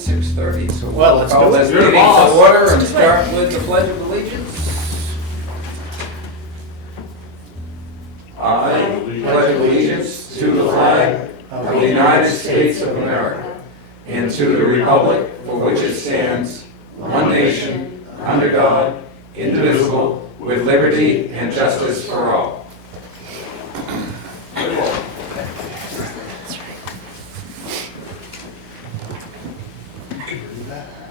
6:30, so Well, we'll let's call do it. this You're the meeting boss. to order and start with the Pledge of Allegiance. I pledge allegiance to the flag of the United States of America and to the republic for which it stands, one nation, under God, indivisible, with liberty and justice for all.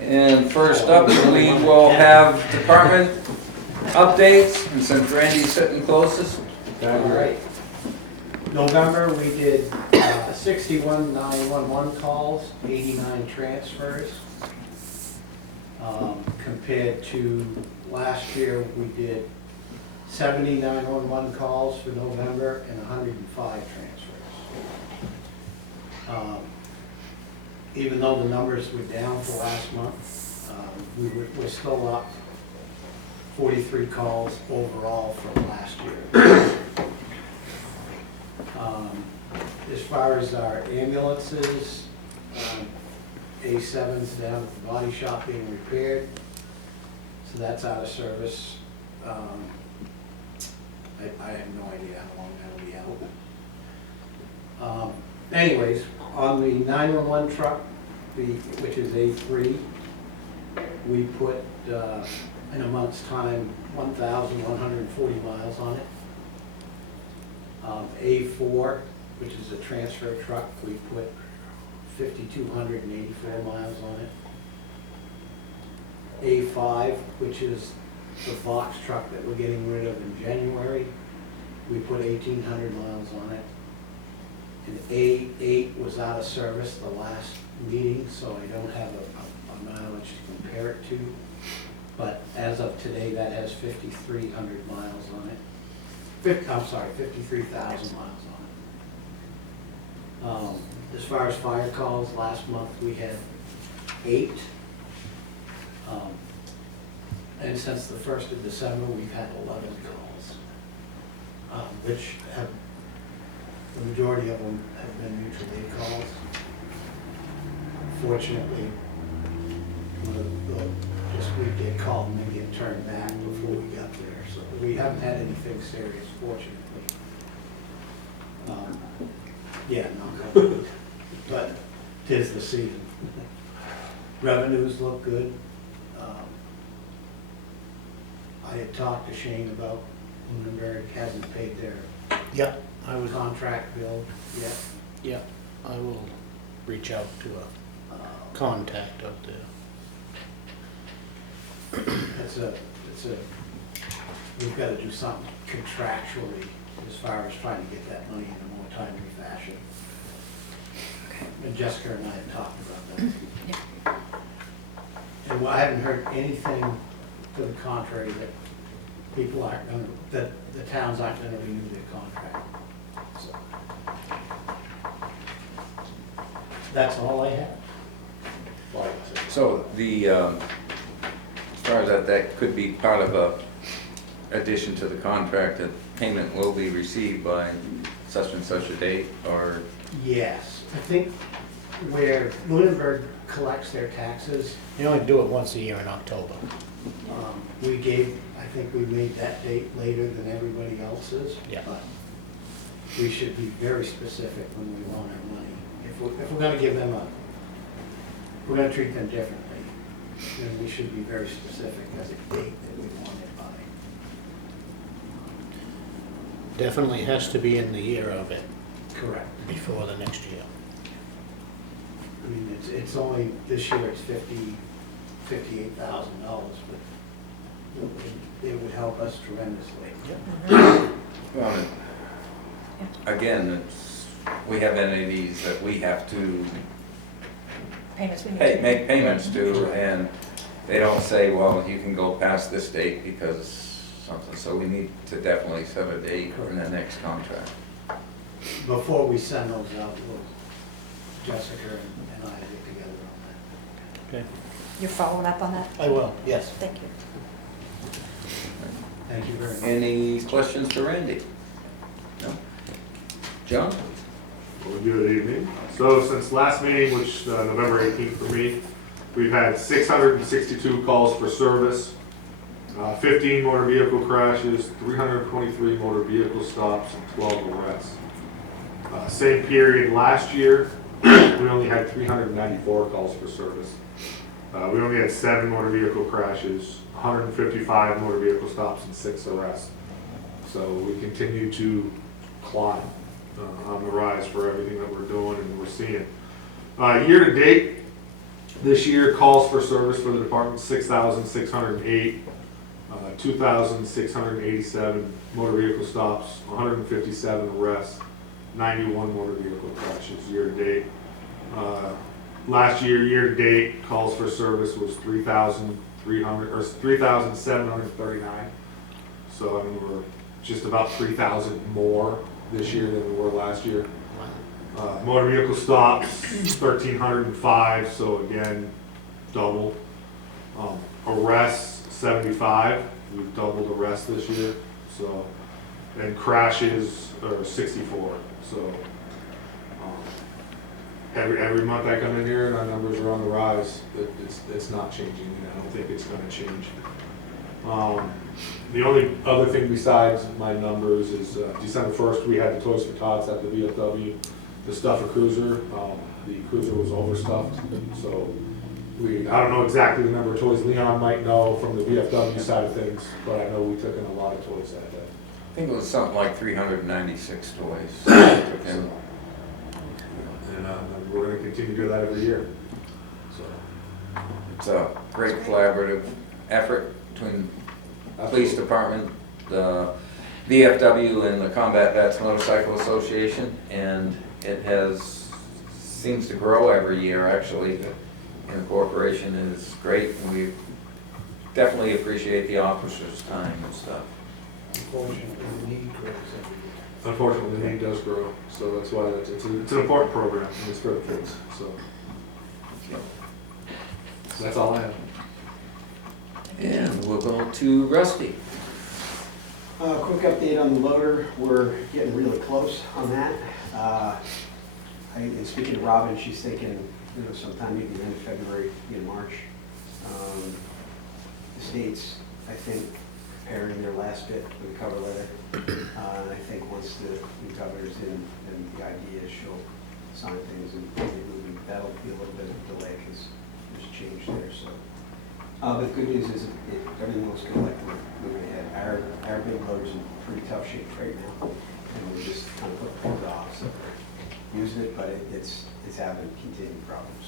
And first up, we will have department updates, and since Randy's sitting closest. All right. November, we did 61 911 calls, 89 transfers. Compared to last year, we did 70 911 calls for November and 105 transfers. Even though the numbers were down for last month, we're still up 43 calls overall from last year. As far as our ambulances, A7's down at the body shop being repaired, so that's out of service. I have no idea how long that'll be out. Anyways, on the 911 truck, which is A3, we put, in a month's time, 1,140 miles on it. A4, which is a transfer truck, we put 5,284 miles on it. A5, which is the box truck that we're getting rid of in January, we put 1,800 miles on it. And A8 was out of service the last meeting, so I don't have a mileage to compare it to. But as of today, that has 5,300 miles on it. 53,000 miles on it. As far as fire calls, last month we had 8. And since the 1st of December, we've had 11 calls, which have, the majority of them have been mutual aid calls. Fortunately, just we get called and then get turned back before we got there, so we haven't had anything serious, fortunately. Yeah, no, but 'tis the season. Revenues look good. I had talked to Shane about Lunenburg hasn't paid their I was, contract bill yet. yeah, I will reach out to a contact out there. We've got to do something contractually as far as trying to get that money in a more timely fashion. And Jessica and I had talked about that. And I haven't heard anything to the contrary that people aren't going to, that the towns aren't going to renew their contract. So that's all I have. So as far as that could be part of a addition to the contract, that payment will be received by such and such a date, or? Yes, I think where Lunenburg collects their taxes, You only do it once a year in October. I think we made that date later than everybody else's. Yeah. But we should be very specific when we want our money. If we're gonna give them we're gonna treat them differently, then we should be very specific as a date that we want it by. Definitely has to be in the year of it, Correct. before the next year. I mean, it's only, this year it's $58,000, but it would help us tremendously. Well, again, we have entities that we have to make payments to, and they don't say, well, you can go past this date because something, so we need to definitely set a date in the next contract. Before we send those out, Jessica and I get together on that. Okay. You're following up on that? I will, yes. Thank you. Thank you very much. Any questions for Randy? No? John? Well, good evening. So since last meeting, which November 18th for me, We've had 662 calls for service, 15 motor vehicle crashes, 323 motor vehicle stops, and 12 arrests. Same period last year, we only had 394 calls for service. We only had 7 motor vehicle crashes, 155 motor vehicle stops, and 6 arrests. So we continue to climb on the rise for everything that we're doing and we're seeing. Year to date, this year, calls for service for the department, 6,608, 2,687 motor vehicle stops, 157 arrests, 91 motor vehicle crashes year to date. Last year, year to date, calls for service was 3,739. So I mean, we're just about 3,000 more this year than we were last year. Motor vehicle stops, 1,305, so again, double. Arrests, 75, we've doubled arrests this year, so, and crashes are 64, so. Every month I come in here and our numbers are on the rise, it's not changing, and I don't think it's gonna change. The only other thing besides my numbers is December 1st, we had the Toys for Tots at the VFW. The stuff a cruiser, the cruiser was overstuffed, so I don't know exactly the number of toys. Leon might know from the VFW side of things, but I know we took in a lot of toys that day. I think it was something like 396 toys. And we're going to continue to do that every year. So It's a great collaborative effort between the police department, the VFW, and the Combat Vets Motorcycle Association, and it seems to grow every year, actually. The incorporation is great, and we definitely appreciate the officers' time and stuff. Unfortunately, the need grows every year. unfortunately, the need does grow, so that's why it's an important program, and it's for the kids. So that's all I have. And we'll go to Rusty. Quick update on the loader, we're getting really close on that. And speaking to Robin, she's thinking, sometime maybe the end of February, in March. The state's, I think, preparing their last bit for the cover letter. And I think once the new governor's in, then the idea is she'll sign things and that'll be a little bit of a delay because there's a change there, so. But the good news is everything looks good, like we're moving ahead. Our big loader's in pretty tough shape right now, and we're just kind of putting things off, so we're using it, but it's having continued problems,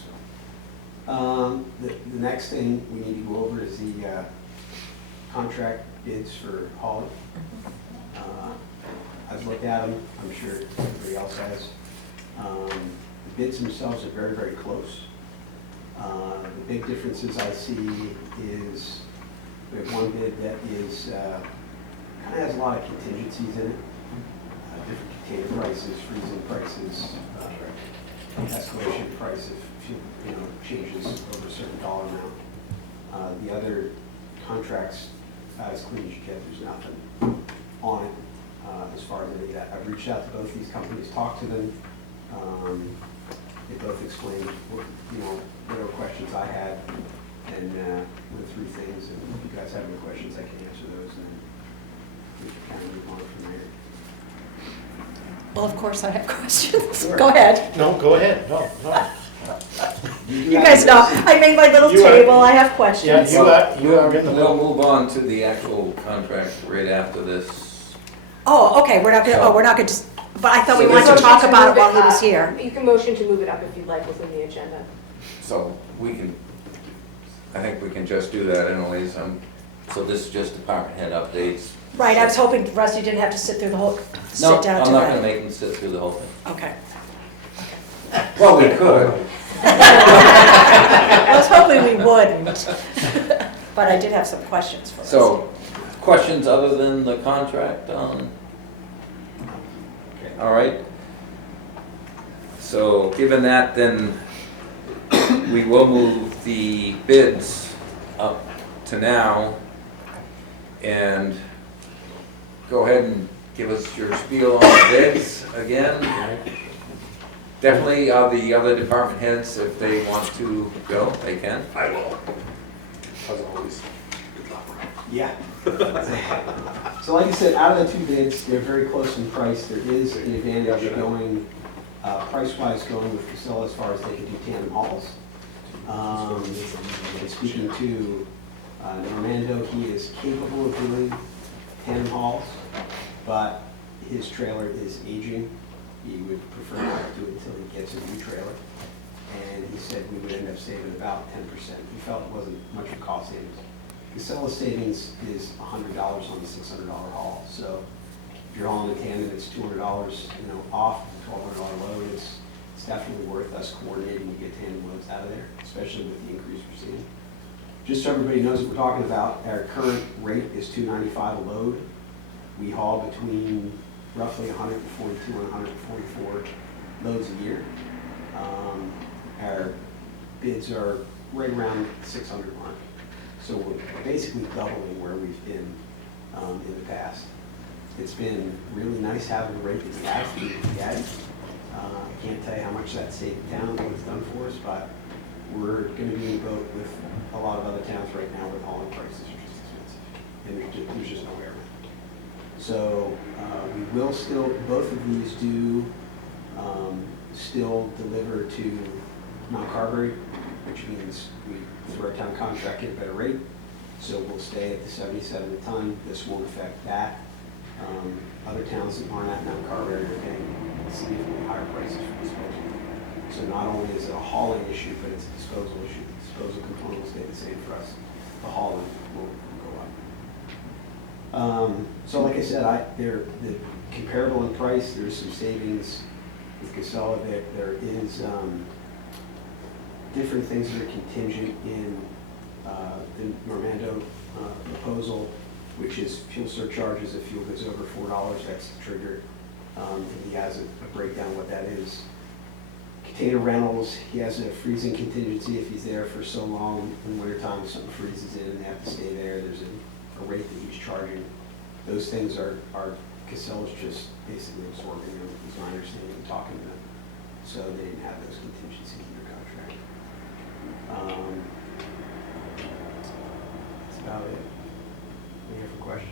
so. The next thing we need to go over is the contract bids for hauling. I've looked at them, I'm sure everybody else has. The bids themselves are very, very close. The big differences I see is we have one bid that is kind of has a lot of contingencies in it. Different container prices, freezing prices, escalation price if changes over a certain dollar amount. The other contracts, as clean as you get, there's nothing on it as far as any of that. I've reached out to both these companies, talked to them. They both explained whatever questions I had and went through things. And if you guys have any questions, I can answer those, and then we can kind of move on from there. Well, of course I have questions. Sure. Go ahead. No, go ahead, no. You guys know, I made my little You are- table, I have questions. Yeah, you are in the We'll move on to the actual contract right after this. Oh, okay, we're not gonna just, but I thought we So wanted this to is- talk about it while Move he was up. here. You can motion to move it up if you'd like within the agenda. So I think we can just do that anyways. So this is just department head updates. Right, I was hoping Rusty didn't have to sit through the whole, No, sit down to I'm not gonna that. make them sit through the whole thing. Okay. Well, we could. I was hoping we wouldn't. But I did have some questions for Rusty. So, questions other than the contract on? All right. So, given that, then we will move the bids up to now and go ahead and give us your spiel on the bids again. Definitely, the other department heads, if they want to go, they can. I will. As always. Good luck. Yeah. So like I said, out of the two bids, they're very close in price. There is an advantage of going, price-wise, going with Casella as far as they can do tandem hauls. And speaking to Normando, he is capable of doing tandem hauls, but his trailer is aging. He would prefer not to do it until he gets a new trailer. And he said we would end up saving about 10%. He felt it wasn't much of a cost savings. Casella's savings is $100 on the $600 haul. So if you're hauling a tandem, it's $200, off the $1,200 load. It's definitely worth us coordinating to get tandem loads out of there, especially with the increase we're seeing. Just so everybody knows what we're talking about, our current rate is $295 a load. We haul between roughly 142 and 144 loads a year. Our bids are right around the 600 mark. So we're basically doubling where we've been in the past. It's been really nice having the rate that we have to get. I can't tell you how much that saved the town, what it's done for us, but we're going to be in a boat with a lot of other towns right now with hauling prices are just expensive. And there's just no way around it. So we will still, both of these do still deliver to Mount Carberry, which means we, through our town contract, get a better rate. So we'll stay at the 77 a ton. This won't affect that. Other towns that aren't at Mount Carberry are paying significantly higher prices for disposal. So not only is it a hauling issue, but it's a disposal issue. The disposal component will stay the same for us. The hauling will go up. So like I said, they're comparable in price. There's some savings with Casella. There is different things that are contingent in the Normando proposal, which is fuel surcharges. If fuel goes over $4, that's the trigger. And he has a breakdown of what that is. Container rentals, he has a freezing contingency if he's there for so long in wintertime, if something freezes in and they have to stay there, there's a rate that he's charging. Those things are Casella's just basically absorbing them, is my understanding of talking to them. So they didn't have those contingencies in their contract. That's about it. Any other questions?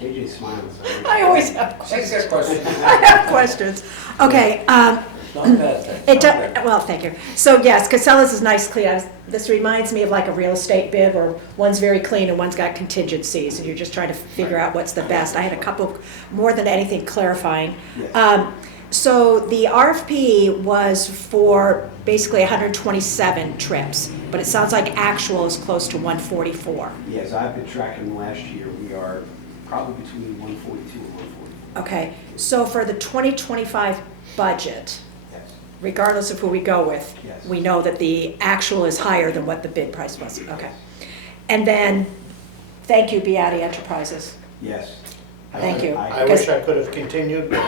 KJ's smiling, so. I always have She's questions. got questions. I have questions. Okay, Not a bad thing. it does, well, thank you. So yes, Casella's is nice, clean. This reminds me of like a real estate bid where one's very clean and one's got contingencies and you're just trying to figure out what's the best. I had a couple, more than anything, clarifying. Yes. So the RFP was for basically 127 trips, but it sounds like actual is close to 144. Yes, I've been tracking them last year. We are probably between 142 and 144. Okay, so for the 2025 budget, Yes. regardless of who we go with, Yes. we know that the actual is higher than what the bid price was. Okay. And then, thank you, Beatty Enterprises. Yes. Thank you. I wish I could have continued, but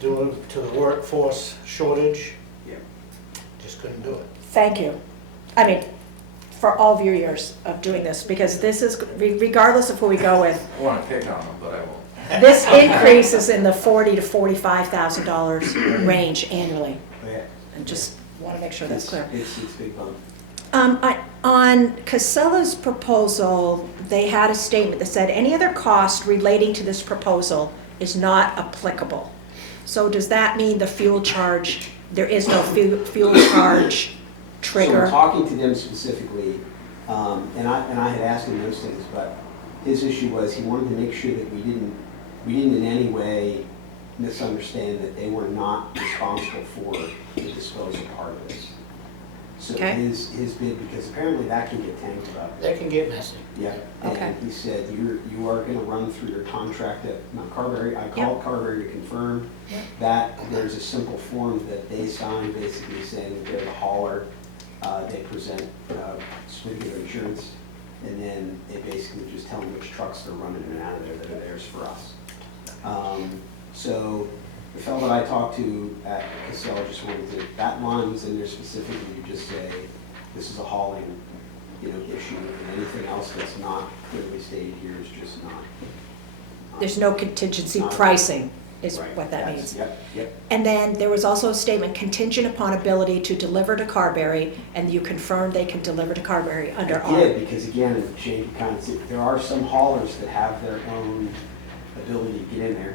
due to the workforce shortage, Yeah. just couldn't do it. Thank you. I mean, for all of your years of doing this, because this is, regardless of who we go with, I want to pick on them, but I won't. this increase is in the $40,000 to $45,000 range annually. Oh, yeah. And just want to make sure that's clear. It's a big bump. On Casella's proposal, they had a statement that said, any other cost relating to this proposal is not applicable. So does that mean the fuel charge, there is no fuel charge So trigger? talking to them specifically, and I had asked him those things, but his issue was he wanted to make sure that we didn't in any way misunderstand that they were not responsible for the disposal part of this. So Okay. his bid, because apparently that can get tangled up. They can get messy. Yeah, Okay. and he said, you are gonna run through your contract at Mount Carberry. I called Carberry to confirm Yep. that. There's a simple form that they sign basically saying that they're the hauler. They present certificate of insurance, and then they basically just tell them which trucks they're running in and out of there that are theirs for us. So the fellow that I talked to at Casella just wanted to, that line was in there specifically to just say, this is a hauling, issue, and anything else that's not clearly stated here is just not. There's no contingency pricing. is Right, what that that's- means. Yep. And then there was also a statement contingent upon ability to deliver to Carberry, and you confirmed they can deliver to Carberry under I did, our. because again, Shane kind of, there are some haulers that have their own ability to get in there.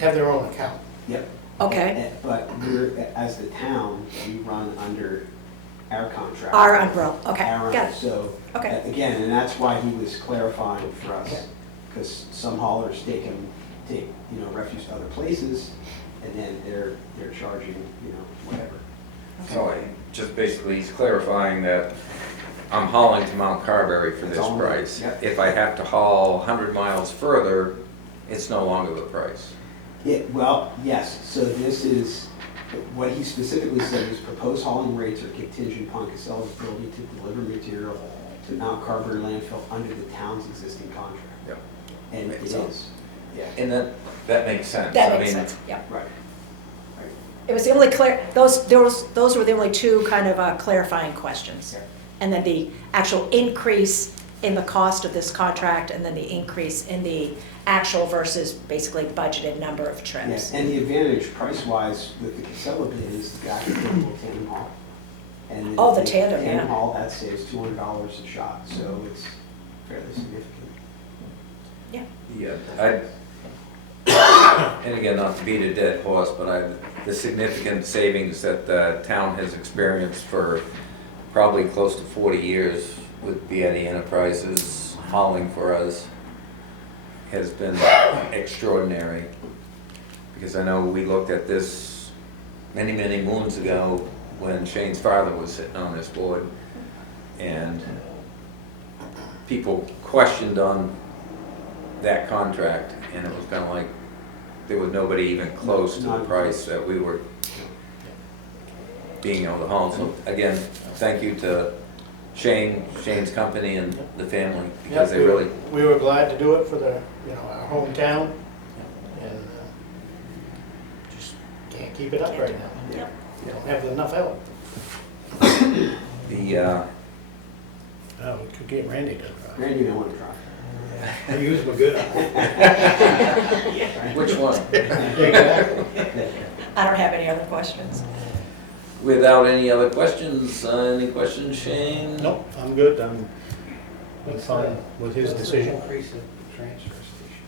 Have their own account. Yep. Okay, But we're, as the town, we run under our contract. our umbrella, okay, Our- got it, So, okay. again, and that's why he was clarifying for us, because some haulers take, refuse to other places, and then they're charging, whatever. So just basically, he's clarifying that I'm hauling to Mount Carberry for this It's all- price. yep. If I have to haul 100 miles further, it's no longer the price. Well, yes, so this is, what he specifically said is proposed hauling rates are contingent upon Casella's ability to deliver material to Mount Carberry landfill under the town's existing contract. Yep. And it Makes is, sense. yeah, And that makes sense. That I makes mean, sense, yeah. right. It was the only those were the only two kind of clarifying questions. Yeah. And then the actual increase in the cost of this contract, and then the increase in the actual versus basically budgeted number of trips. Yes, and the advantage price-wise with the Casella bid is the guy can do a tandem haul. And Oh, the tandem, yeah. Tandem haul, that saves $200 a shot, so it's fairly significant. Yeah, and again, not to beat a dead horse, but the significant savings that the town has experienced for probably close to 40 years with Beatty Enterprises hauling for us has been extraordinary. Because I know we looked at this many, many moons ago when Shane's father was sitting on this board, and people questioned on that contract, and it was kind of like there was nobody even close to the price that we were being able to haul. So again, thank you to Shane's company and the family, because Yep, they really, We were glad to do it for our hometown, and just can't keep it up right now. Yep. We don't have enough help. the, Oh, we could get Randy to try. Randy, you want to try? I use my good eye. which one? Exactly. I don't have any other questions. Without any other questions, any questions, Shane? Nope, I'm good, I'm fine with his What's the decision. increase at the transfer station?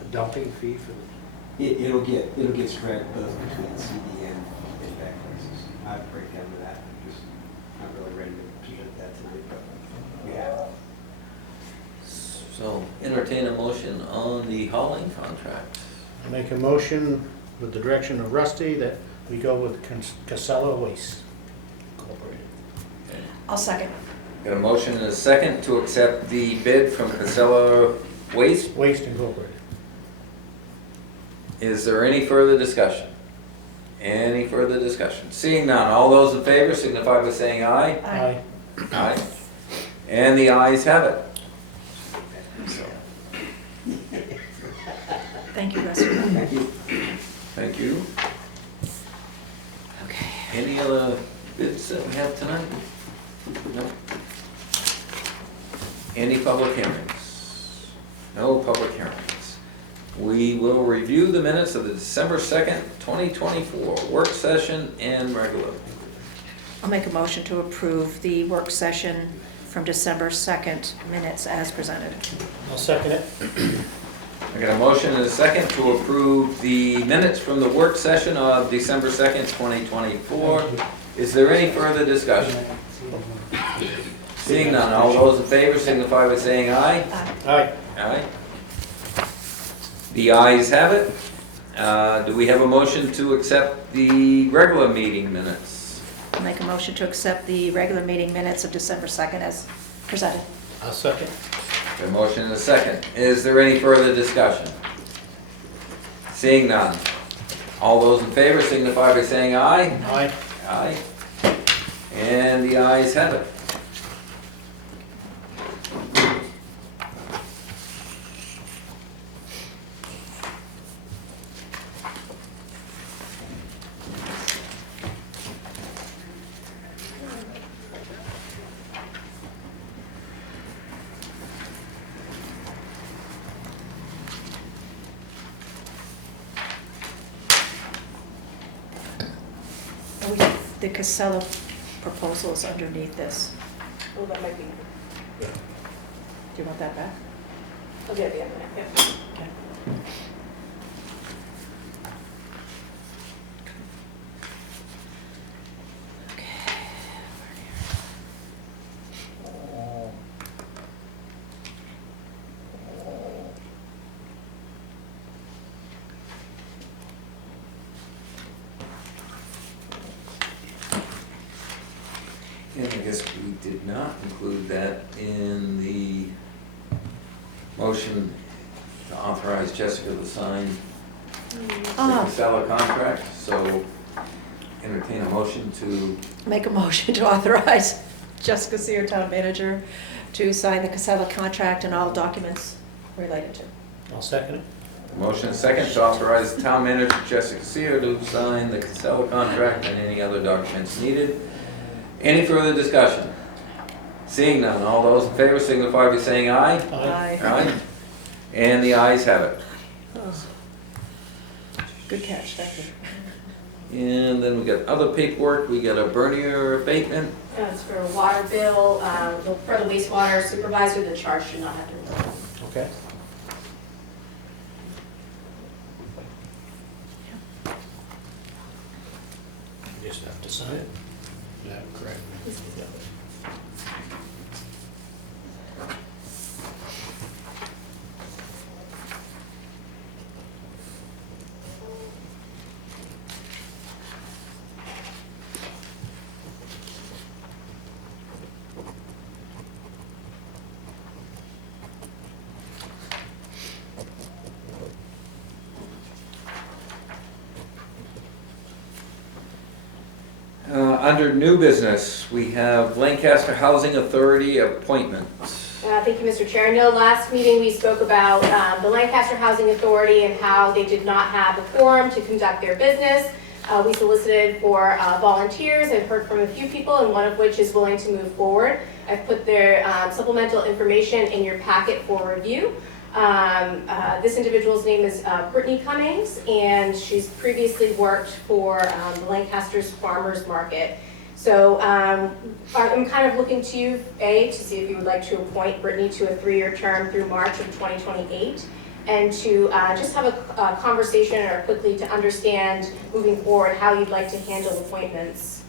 A dumping fee for the, It'll get spread both between CD and back places. I'd break down to that, I'm just not really ready to present that tonight, but we have. So entertain a motion on the hauling contract. I make a motion with the direction of Rusty that we go with Casella Waste Incorporated. I'll second. Got a motion and a second to accept the bid from Casella Waste. Waste Incorporated. Is there any further discussion? Any further discussion? Seeing none, all those in favor signify by saying aye. Aye. Aye. And the ayes have it. So, Thank you, Rusty. Thank you. thank you. Okay. Any other bids that we have tonight? No. Any public hearings? No public hearings. We will review the minutes of the December 2nd, 2024 work session and regular. I'll make a motion to approve the work session from December 2nd minutes as presented. I'll second it. I got a motion and a second to approve the minutes from the work session of December 2nd, 2024. Is there any further discussion? Seeing none, all those in favor signify by saying aye. Aye. Aye. The ayes have it. Do we have a motion to accept the regular meeting minutes? I'll make a motion to accept the regular meeting minutes of December 2nd as presented. I'll second. A motion and a second. Is there any further discussion? Seeing none. All those in favor signify by saying aye. Aye. Aye. And the ayes have it. the Casella proposals underneath this. Oh, that might be, Do you want that back? I'll get the other one, yeah. Okay. And I guess we did not include that in the motion to authorize Jessica to sign the Ah. Casella contract, so entertain a motion to, Make a motion to authorize Jessica Seer, Town Manager, to sign the Casella contract and all documents related to. I'll second it. motion second to authorize Town Manager Jessica Seer to sign the Casella contract and any other documents needed. Any further discussion? Seeing none, all those in favor signify by saying aye. Aye. Aye. And the ayes have it. Oh. Good catch, thank you. And then we got other paperwork, we got a Bernier abatement. It's for a water bill, for the wastewater supervisor, the charge should not have been. Okay. You just have to sign it. Is that correct? Yeah. Under new business, we have Lancaster Housing Authority appointments. Thank you, Mr. Chair. I know last meeting we spoke about the Lancaster Housing Authority and how they did not have a quorum to conduct their business. We solicited for volunteers. I've heard from a few people, and one of which is willing to move forward. I've put their supplemental information in your packet for review. This individual's name is Brittany Cummings, and she's previously worked for the Lancaster's Farmers Market. So I'm kind of looking to you, to see if you would like to appoint Brittany to a 3-year term through March of 2028, and to just have a conversation or quickly to understand moving forward how you'd like to handle appointments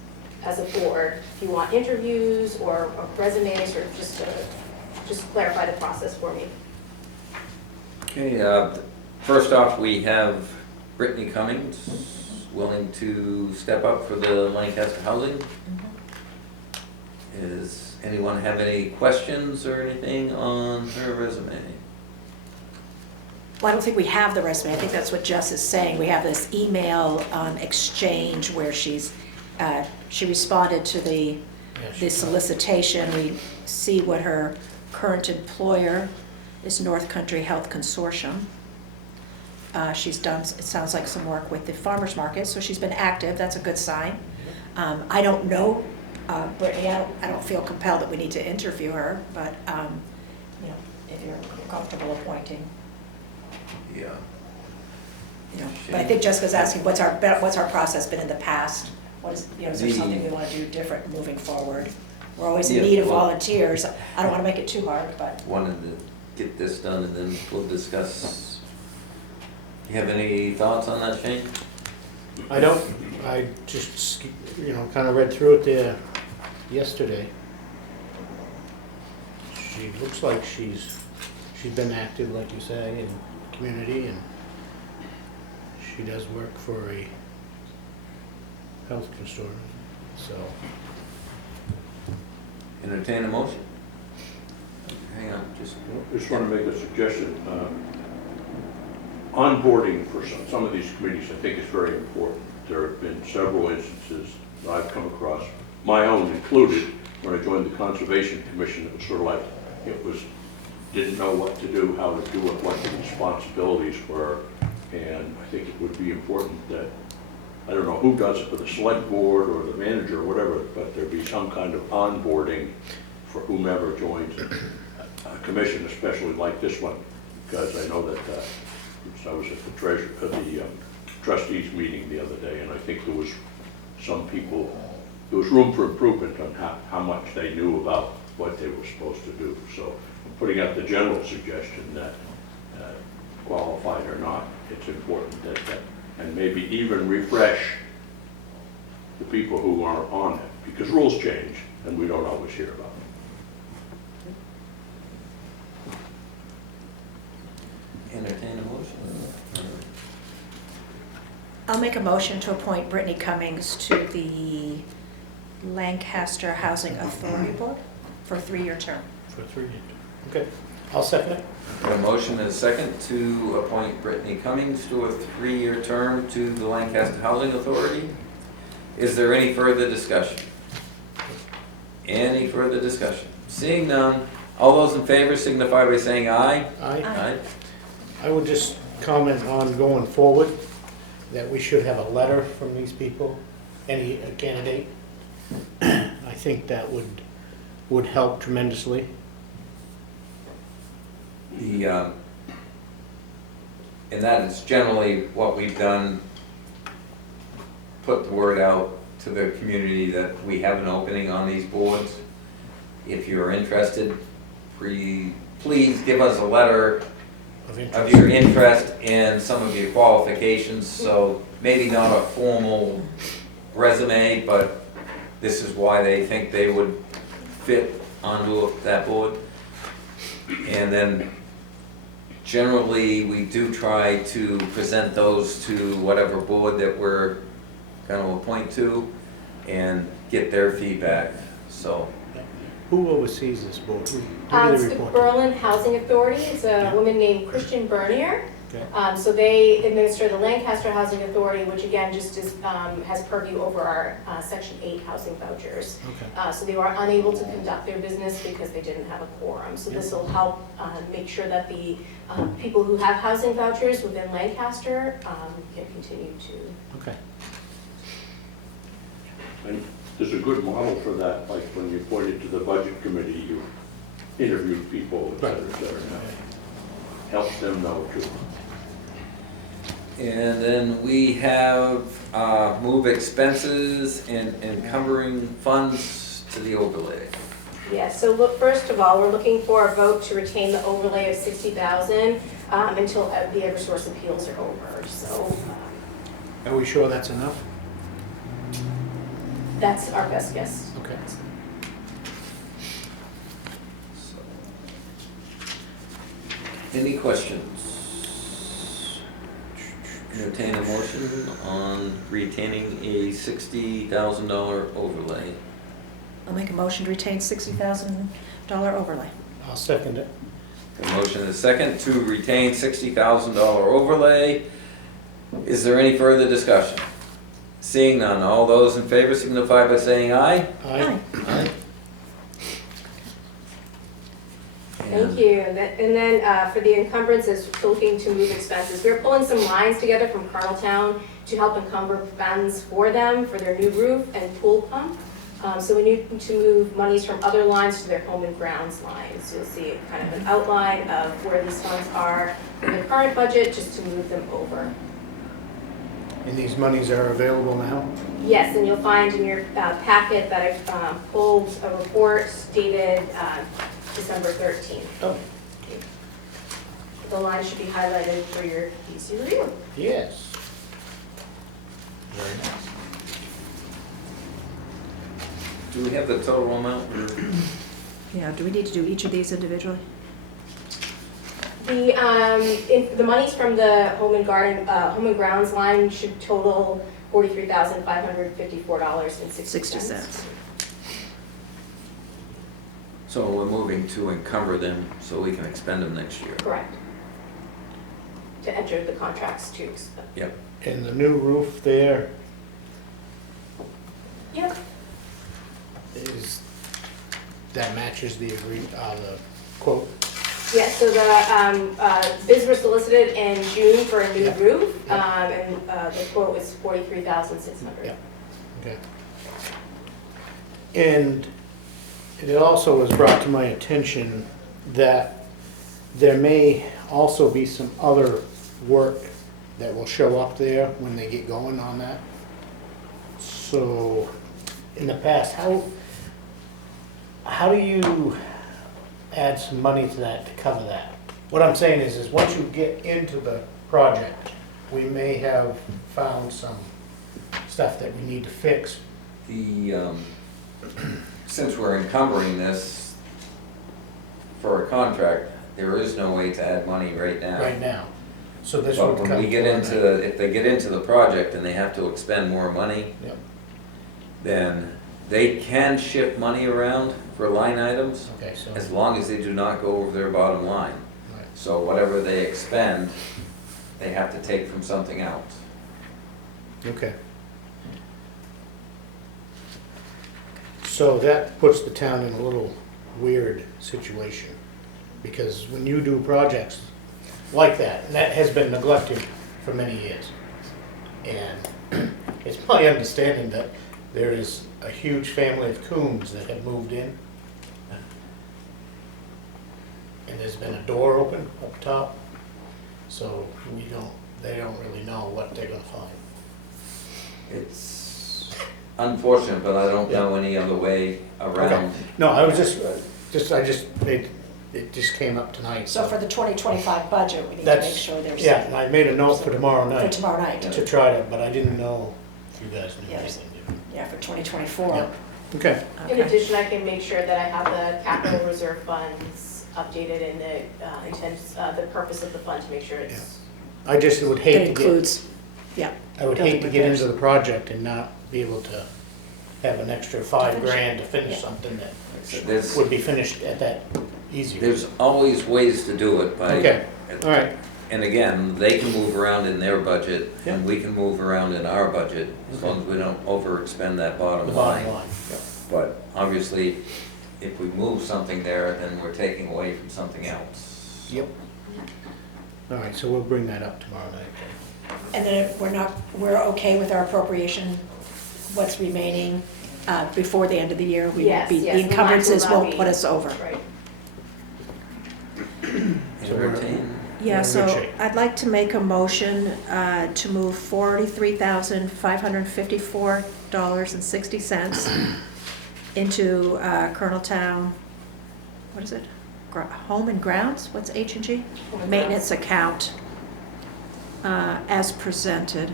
as a board. If you want interviews or resumes, or just clarify the process for me. Okay, first off, we have Brittany Cummings, willing to step up for the Lancaster Housing. Does anyone have any questions or anything on her resume? Well, I don't think we have the resume. I think that's what Jess is saying. We have this email exchange where she responded to the solicitation. We see what her current employer is, North Country Health Consortium. She's done, it sounds like, some work with the farmers market, so she's been active. That's a good sign. I don't know, Brittany, I don't feel compelled that we need to interview her, but if you're comfortable appointing. Yeah. But I think Jessica's asking, what's our process been in the past? Is there something we want to do different moving forward? We're always in need of volunteers. I don't want to make it too hard, but. Wanted to get this done and then we'll discuss. You have any thoughts on that, Shane? I don't, I just, kind of read through it there yesterday. She looks like she's been active, like you say, in the community, and she does work for a health consortium, so. Entertain a motion? Hang on, Just want to make a suggestion. Onboarding for some of these committees, I think, is very important. There have been several instances that I've come across, my own included, when I joined the Conservation Commission. It was sort of like didn't know what to do, how to do it, what the responsibilities were, and I think it would be important that, I don't know who does it, but the select board or the manager or whatever, but there be some kind of onboarding for whomever joins a commission, especially like this one, because I know that I was at the trustees meeting the other day, and I think there was some people there was room for improvement on how much they knew about what they were supposed to do. So I'm putting out the general suggestion that qualified or not, it's important that, and maybe even refresh the people who are on it, because rules change and we don't always hear about them. Entertain a motion. I'll make a motion to appoint Brittany Cummings to the Lancaster Housing Authority Board for a 3-year term. For 3 years. Okay, I'll second it. A motion and a second to appoint Brittany Cummings to a 3-year term to the Lancaster Housing Authority. Is there any further discussion? Any further discussion? Seeing none, all those in favor signify by saying aye. Aye. I would just comment on going forward, that we should have a letter from these people, any candidate. I think that would help tremendously. And that is generally what we've done, put the word out to the community that we have an opening on these boards. If you're interested, please give us a letter of your interest and some of your qualifications, so maybe not a formal resume, but this is why they think they would fit onto that board. And then generally, we do try to present those to whatever board that we're going to appoint to and get their feedback, so. Who oversees this board? Who do It's they the report to? Berlin Housing Authority. It's a woman named Christian Bernier. Okay. So they administer the Lancaster Housing Authority, which again just is, has purview over our Section 8 housing vouchers. Okay. So they were unable to conduct their business because they didn't have a quorum. So this will help make sure that the people who have housing vouchers within Lancaster can continue to. Okay. And there's a good model for that, like when you pointed to the budget committee, you interviewed people, et cetera, et cetera. Helps them know too. And then we have move expenses and encumbering funds to the overlay. Yes, so look, first of all, we're looking for a vote to retain the overlay of $60,000 until the Eversource appeals are over. So Are we sure that's enough? that's our best guess. Okay. Any questions? Entertain a motion on retaining a $60,000 overlay. I'll make a motion to retain $60,000 overlay. I'll second it. A motion and a second to retain $60,000 overlay. Is there any further discussion? Seeing none, all those in favor signify by saying aye. Aye. Aye. Thank you. And then for the encumbrances, looking to move expenses, we're pulling some lines together from Carltown to help encumber funds for them for their new roof and pool pump. So we need to move monies from other lines to their home and grounds lines. You'll see kind of an outline of where these funds are in the current budget, just to move them over. And these monies are available now? Yes, and you'll find in your packet that I've pulled a report dated December 13th. Oh. The line should be highlighted for your easy review. Yes. Very nice. Do we have the total amount? Yeah, do we need to do each of these individually? The monies from the home and grounds line should total $43,554.60. 60 cents. So we're moving to encumber them so we can expend them next year. Correct. To enter the contracts to expend. Yep. And the new roof there Yep. that matches the the quote? Yes, so the bids were solicited in June for a new Yep. roof, Yep. and the quote was $43,600. Yep. Okay. And it also was brought to my attention that there may also be some other work that will show up there when they get going on that. So in the past, how do you add some money to that to cover that? What I'm saying is once you get into the project, we may have found some stuff that we need to fix. The, since we're encumbering this for a contract, there is no way to add money right now. Right now. So this would But come. when we get into, if they get into the project and they have to expend more money, Yep. then they can shift money around for line items Okay, so, as long as they do not go over their bottom line. right. So whatever they expend, they have to take from something else. Okay. So that puts the town in a little weird situation, because when you do projects like that, and that has been neglected for many years, and it's my understanding that there is a huge family of Coombs that have moved in, and there's been a door open up top, so they don't really know what they're gonna find. It's unfortunate, but I don't know any other way around. No, I was it just came up tonight. So for the 2025 budget, we need to That's- make sure there's. Yeah, and I made a note for tomorrow For night tomorrow night, to try to, but I didn't know if you guys knew Yes. anything. yeah, for 2024. Yeah. Okay, In Okay. addition, I can make sure that I have the capital reserve funds updated and the the purpose of the fund to make sure it's. I just would That hate to get, includes, yeah, I would hate to get into the project and not be able to have an extra $5,000 to finish Yeah. something that There's, would be finished at that easier. there's always ways to do it by. Okay, all right, And again, they can move around in their budget, and Yeah. we can move around in our budget, as long as we don't overexpend that the bottom bottom line. line. But obviously, if we move something there, then we're taking away from something else. Yep. All right, so we'll bring that up tomorrow night then. and then we're okay with our appropriation, what's remaining, before the end of the year? We won't Yes, be- yes, The we want to encumbrances won't levy. put us over. Right. So we're- Entertain, Yeah, We're in so good shape. I'd like to make a motion to move $43,554.60 into Colonel Town, what is it? Home and Grounds? What's H&G? Maintenance account as presented.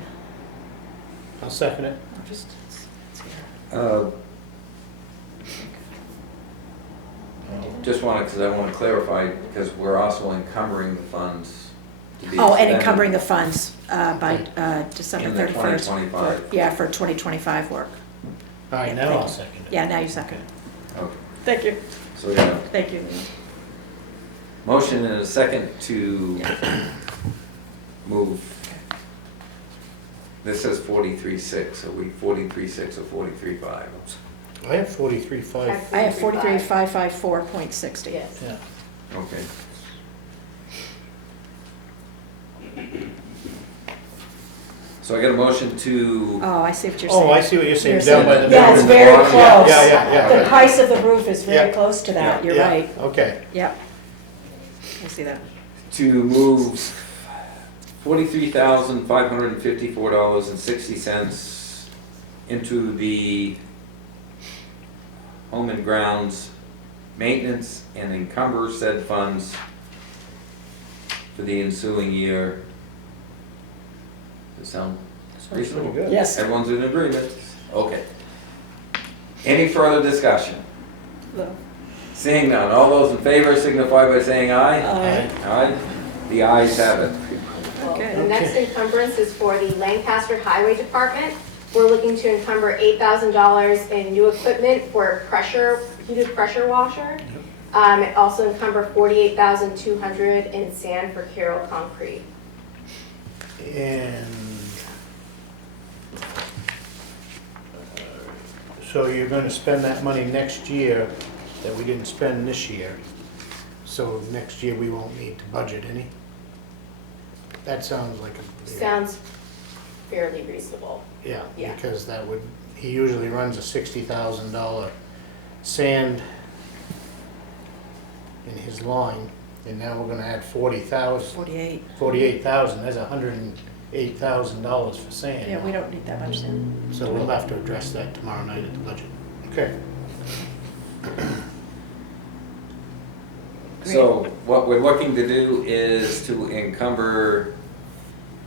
I'll second it. It's here. just wanted, because I want to clarify, because we're also encumbering the funds to be Oh, and expended encumbering the funds by December in the 31st. 2025. Yeah, for 2025 work. All right, now I'll second it. Yeah, now you second. Okay, Thank you. so we have Thank you. motion and a second to move. This says 43.6, are we 43.6 or 43.5? I have 43.5. I have 43,554.60. Yes. Yeah. Okay. So I got a motion to, Oh, I see what you're saying. Oh, I see what you're saying, You're down by saying- the. Yeah, it's building. very Yeah, close. yeah. The price of the roof is very Yeah. close to that, you're Yeah, right. okay. Yep. I see that. to move $43,554.60 into the home and grounds maintenance and encumber said funds for the ensuing year. Does that sound Pretty reasonable? good. Yes. Everyone's in agreement? Okay. Any further discussion? Seeing none, all those in favor signify by saying aye. Aye. Aye. The ayes have it. Okay. The next encumbrance is for the Lancaster Highway Department. We're looking to encumber $8,000 in new equipment for heated pressure washer. Also encumber $48,200 in sand for Carroll Concrete. And so you're gonna spend that money next year that we didn't spend this year. So next year we won't need to budget any? That sounds like a. Sounds fairly reasonable. Yeah, Yeah. because that would, he usually runs a $60,000 sand in his line, and now we're gonna add 48. 48,000, that's $108,000 for sand. Yeah, we don't need that much then. So we'll have to address that tomorrow night at the budget. Okay. So what we're looking to do is to encumber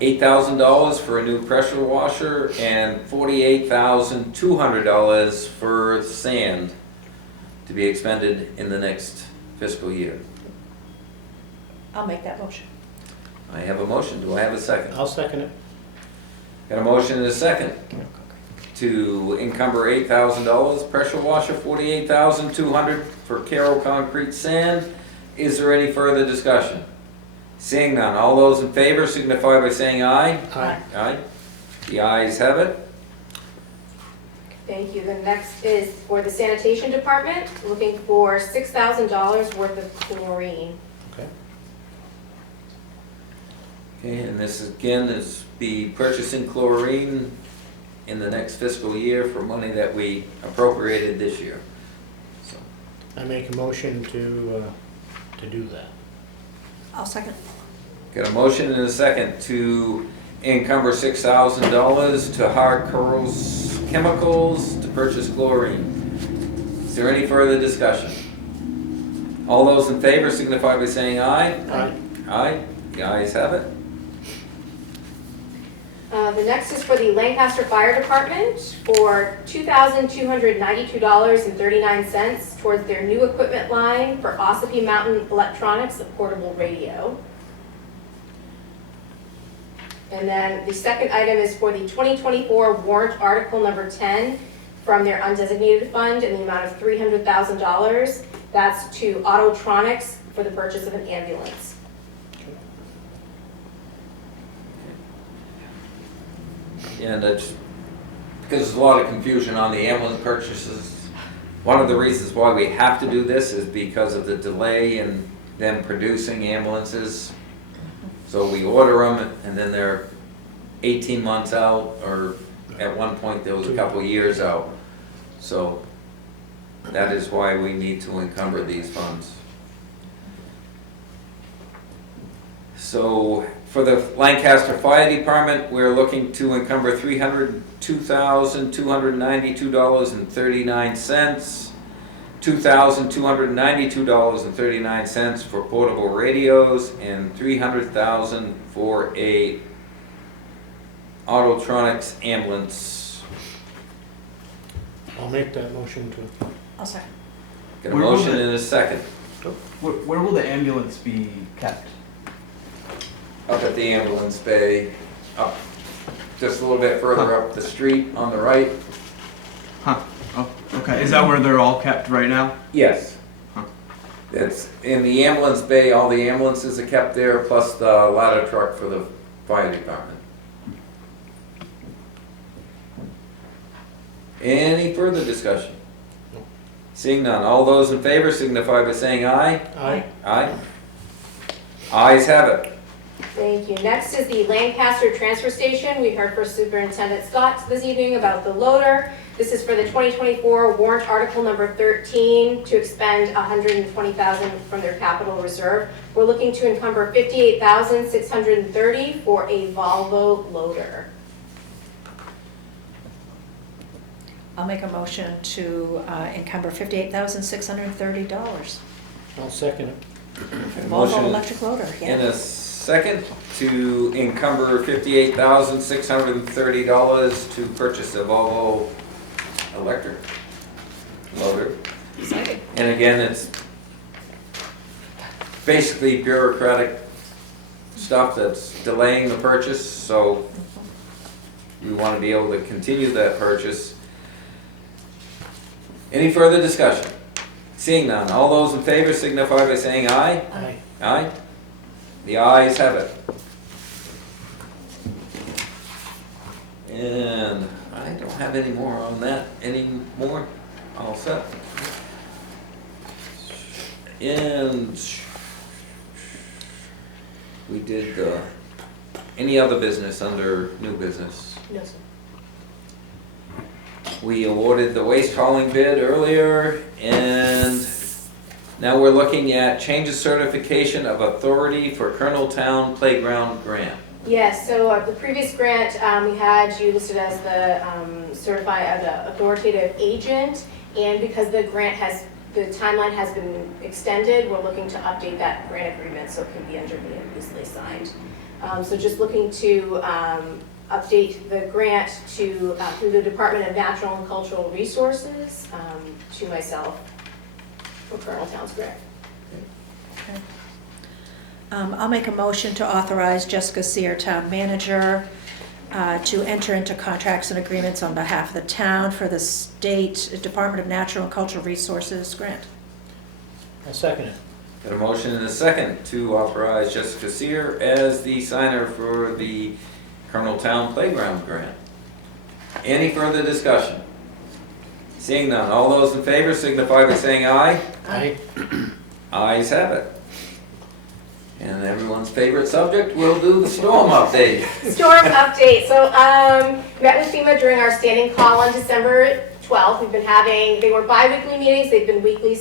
$8,000 for a new pressure washer and $48,200 for sand to be expended in the next fiscal year. I'll make that motion. I have a motion. Do I have a second? I'll second it. Got a motion and a second to encumber $8,000, pressure washer $48,200 for Carroll Concrete Sand. Is there any further discussion? Seeing none, all those in favor signify by saying aye. Aye. Aye. The ayes have it. Thank you. The next is for the sanitation department, looking for $6,000 worth of chlorine. Okay. Okay, and this again is be purchasing chlorine in the next fiscal year for money that we appropriated this year. So, I make a motion to do that. I'll second. got a motion and a second to encumber $6,000 to Hard Curls Chemicals to purchase chlorine. Is there any further discussion? All those in favor signify by saying aye. Aye. Aye. The ayes have it. The next is for the Lancaster Fire Department for $2,292.39 towards their new equipment line for Ossipee Mountain Electronics, a portable radio. And then the second item is for the 2024 warrant article number 10 from their undesignated fund in the amount of $300,000. That's to Autotronics for the purchase of an ambulance. And it's, because there's a lot of confusion on the ambulance purchases. One of the reasons why we have to do this is because of the delay in them producing ambulances. So we order them and then they're 18 months out, or at one point there was a couple years out. So that is why we need to encumber these funds. So for the Lancaster Fire Department, we're looking to encumber $302,292.39, $2,292.39 for portable radios, and $300,000 for a Autotronics ambulance. I'll make that motion to. I'll second. Got a Where was motion it? and a second. Where will the ambulance be kept? Up at the ambulance bay, up just a little bit further up the street on the right. Huh. Oh, okay. Is that where they're all kept right now? Yes. Huh. It's in the ambulance bay, all the ambulances are kept there, plus the ladder truck for the fire department. Any further discussion? No. Seeing none, all those in favor signify by saying aye. Aye. Aye. Ayes have it. Thank you. Next is the Lancaster Transfer Station. We heard from Superintendent Scott this evening about the loader. This is for the 2024 warrant article number 13 to expend $120,000 from their capital reserve. We're looking to encumber $58,630 for a Volvo loader. I'll make a motion to encumber $58,630. I'll second it. Volvo Motion electric loader, in yeah. a second to encumber $58,630 to purchase a Volvo electric loader. Exciting. And again, it's basically bureaucratic stuff that's delaying the purchase, so we want to be able to continue that purchase. Any further discussion? Seeing none, all those in favor signify by saying aye. Aye. Aye? The ayes have it. And I don't have any more on that anymore. All set. And we did any other business under new business? No, sir. We awarded the waste hauling bid earlier, and now we're looking at change of certification of authority for Coloneltown Playground Grant. Yes, so the previous grant, we had you listed as the the authoritative agent, And because the timeline has been extended, we're looking to update that grant agreement so it can be easily signed. So just looking to update the grant to, through the Department of Natural and Cultural Resources, to myself for Colonel Town's grant. I'll make a motion to authorize Jessica Seer, Town Manager, to enter into contracts and agreements on behalf of the town for the State Department of Natural and Cultural Resources grant. I second it. Got a motion and a second to authorize Jessica Seer as the signer for the Colonel Town Playground Grant. Any further discussion? Seeing none, all those in favor signify by saying aye. Aye. Ayes have it. And everyone's favorite subject, we'll do the storm update. Storm update. So, met with FEMA during our standing call on December 12th. We've been having, they were bi-weekly meetings, they've been weekly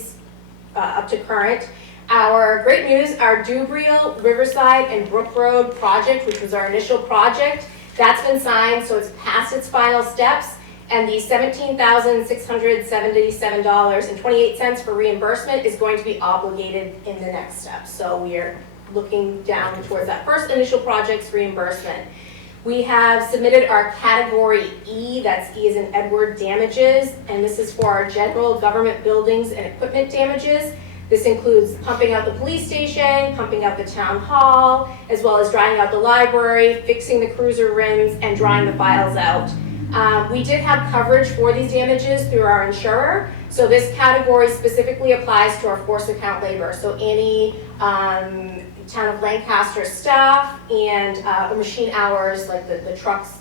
up to current. Our great news, our Dubreel, Riverside, and Brook Road project, which was our initial project, that's been signed, so it's past its final steps. And the $17,677.28 for reimbursement is going to be obligated in the next step. So we are looking down towards that first initial project's reimbursement. We have submitted our category E, that's E as in Edward, damages, and this is for our general government buildings and equipment damages. This includes pumping out the police station, pumping out the town hall, as well as drying out the library, fixing the cruiser rims, and drying the files out. We did have coverage for these damages through our insurer, so this category specifically applies to our force account labor. So any town of Lancaster staff and machine hours, like the trucks,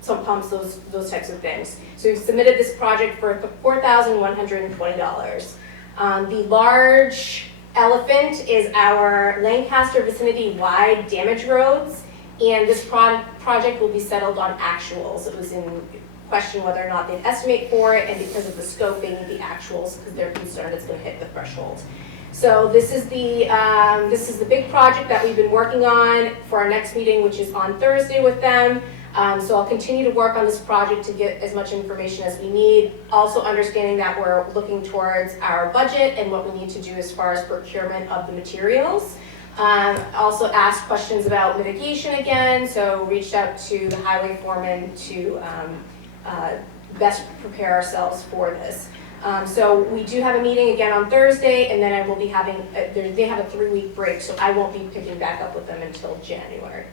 some pumps, those types of things. So we've submitted this project for $4,120. The large elephant is our Lancaster vicinity-wide damage roads, and this project will be settled on actuals. It was in question whether or not they'd estimate for it, and because of the scope, they need the actuals because they're concerned it's going to hit the threshold. So this is the big project that we've been working on for our next meeting, which is on Thursday with them. So I'll continue to work on this project to get as much information as we need. Also understanding that we're looking towards our budget and what we need to do as far as procurement of the materials. Also asked questions about mitigation again, so reached out to the highway foreman to best prepare ourselves for this. So we do have a meeting again on Thursday, and then I will be having, they have a 3-week break, so I won't be picking back up with them until January.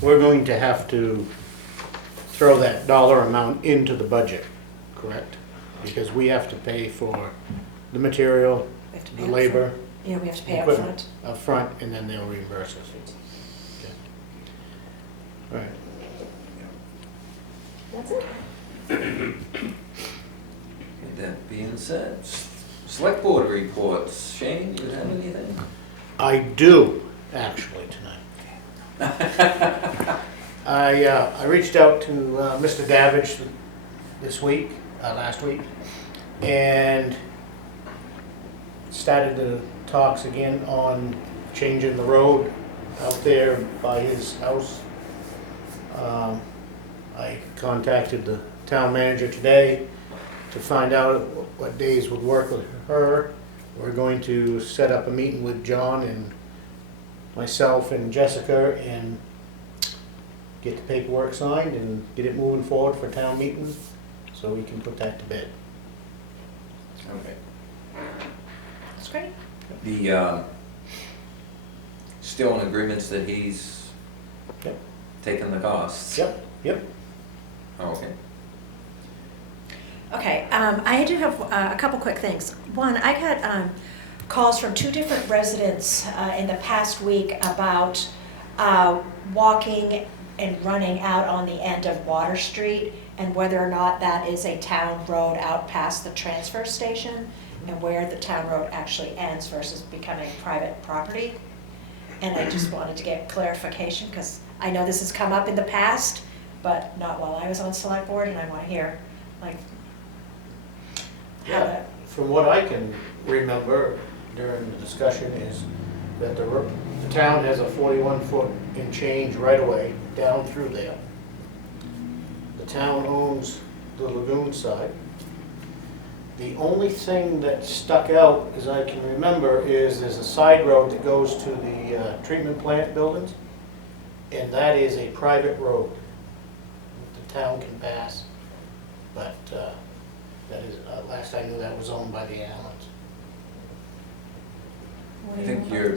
We're going to have to throw that dollar amount into the budget, correct? Because we have to pay for the material, We have to pay the up labor, front. Yeah, we have to pay up equipment front. up front, and then they'll reimburse us. Okay. All right. That's it. That being said, select board reports. Shane, you have anything? I do, actually, tonight. I reached out to Mr. Davidge last week, and started the talks again on changing the road out there by his house. I contacted the town manager today to find out what days would work with her. We're going to set up a meeting with John and myself and Jessica and get the paperwork signed and get it moving forward for town meetings so we can put that to bed. Okay. That's great. The, still in agreements that he's Yep. taking the costs? Yep, yep. Okay. Okay, I do have a couple quick things. One, I got calls from 2 different residents in the past week about walking and running out on the end of Water Street and whether or not that is a town road out past the transfer station and where the town road actually ends versus becoming private property. And I just wanted to get clarification because I know this has come up in the past, but not while I was on select board, and I want to hear, like, how Yeah. that, From what I can remember during the discussion is that the town has a 41-foot and change right away down through there. The town owns the lagoon side. The only thing that stuck out, as I can remember, is there's a side road that goes to the treatment plant buildings, and that is a private road. The town can pass, but that is, last I knew, that was owned by the Allens. I think you're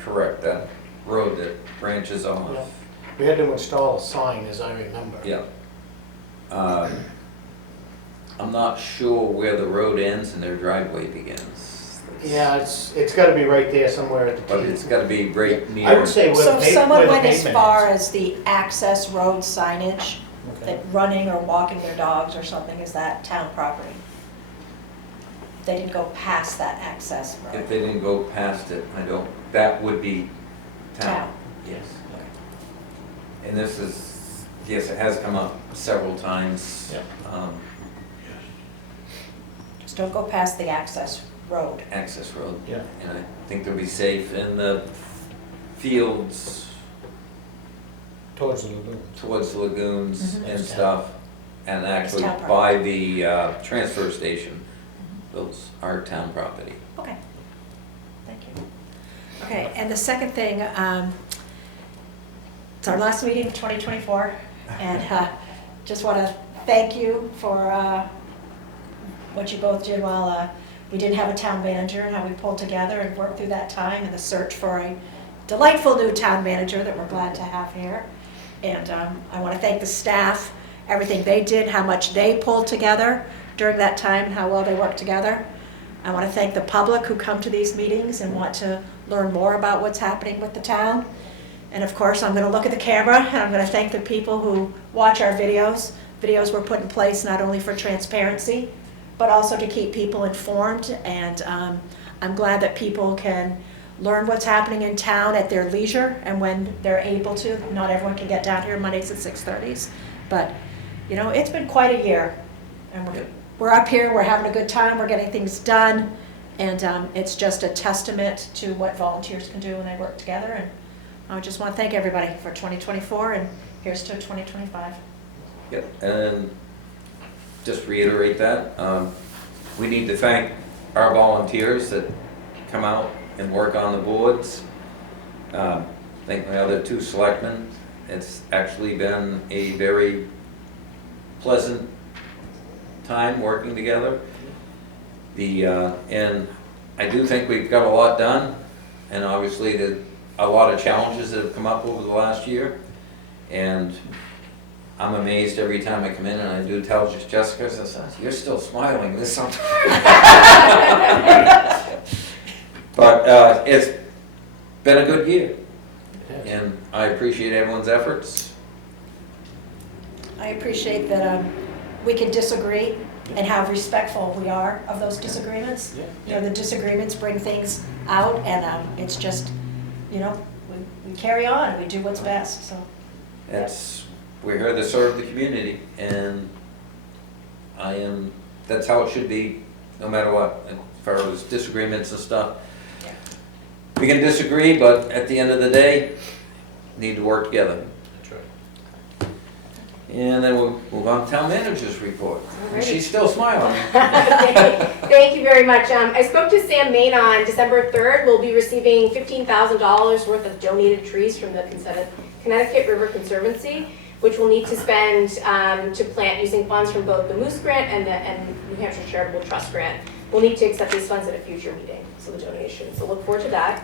correct, that road that branches off. Yeah. We had to install a sign, as I remember. Yeah. I'm not sure where the road ends and their driveway begins. Yeah, it's gotta be right there somewhere at the But T. it's gotta be right near. I would say where So the if someone where the went as pavement far is. as the access road signage, Okay. that running or walking their dogs or something, is that town property? They didn't go past that access If road. they didn't go past it, that would be town. Town. Yes. And this is, yes, it has come up several times. Yeah. Just don't go past the access road. Access road. Yeah. And I think they'll be safe in the fields Towards the lagoon. towards the lagoons Mhm. and stuff. And actually town by the transfer station, those are town property. Okay, thank you. Okay, and the second thing, it's our last meeting of 2024, and just want to thank you for what you both did while we didn't have a town manager, and how we pulled together and worked through that time in the search for a delightful new town manager that we're glad to have here. And I want to thank the staff, everything they did, how much they pulled together during that time, how well they worked together. I want to thank the public who come to these meetings and want to learn more about what's happening with the town. And of course, I'm going to look at the camera, and I'm going to thank the people who watch our videos. Videos were put in place not only for transparency, but also to keep people informed. And I'm glad that people can learn what's happening in town at their leisure and when they're able to. Not everyone can get down here Mondays at 6:30s, but you know, it's been quite a year. And we're up here, we're having a good time, we're getting things done, and it's just a testament to what volunteers can do when they work together. And I just want to thank everybody for 2024, and here's to 2025. Yep, and just reiterate that, we need to thank our volunteers that come out and work on the boards. Thank my other two selectmen. It's actually been a very pleasant time working together. And I do think we've got a lot done, and obviously a lot of challenges that have come up over the last year. And I'm amazed every time I come in, and I do tell Jessica, I say, you're still smiling, there's something. But it's been a good year, and I appreciate everyone's efforts. I appreciate that we can disagree and how respectful we are of those disagreements. You know, the disagreements bring things out, and it's just, you know, we carry on and we do what's best, so. We're here to serve the community, and that's how it should be, no matter what, as far as disagreements and stuff. Yeah. We can disagree, but at the end of the day, we need to work together. That's right. And then we'll move on to town manager's report. And Alrighty. she's still smiling. Thank you very much. I spoke to Sam Main on December 3rd. We'll be receiving $15,000 worth of donated trees from the Connecticut River Conservancy, which we'll need to spend to plant using funds from both the Moose Grant and New Hampshire Charitable Trust Grant. We'll need to accept these funds at a future meeting, so the donation. So look forward to that.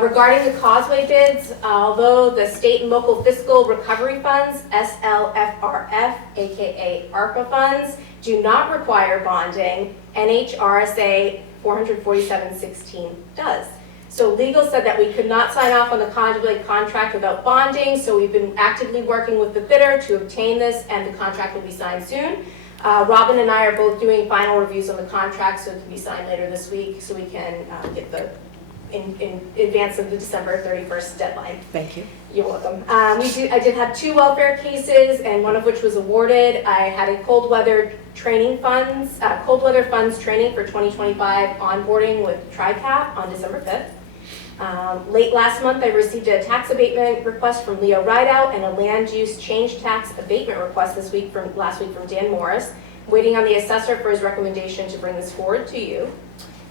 Regarding the causeway bids, although the state and local fiscal recovery funds, SLFRF, aka ARPA funds, do not require bonding, NHRSA 44716 does. So legal said that we could not sign off on the causeway contract without bonding, so we've been actively working with the bidder to obtain this, and the contract will be signed soon. Robin and I are both doing final reviews on the contract, so it can be signed later this week, so we can get the in advance of the December 31st deadline. Thank you. You're welcome. I did have 2 welfare cases, and one of which was awarded. I had a cold weather funds training for 2025 onboarding with TriCap on December 5th. Late last month, I received a tax abatement request from Leo Rideout and a land use change tax abatement request last week from Dan Morris. Waiting on the assessor for his recommendation to bring this forward to you.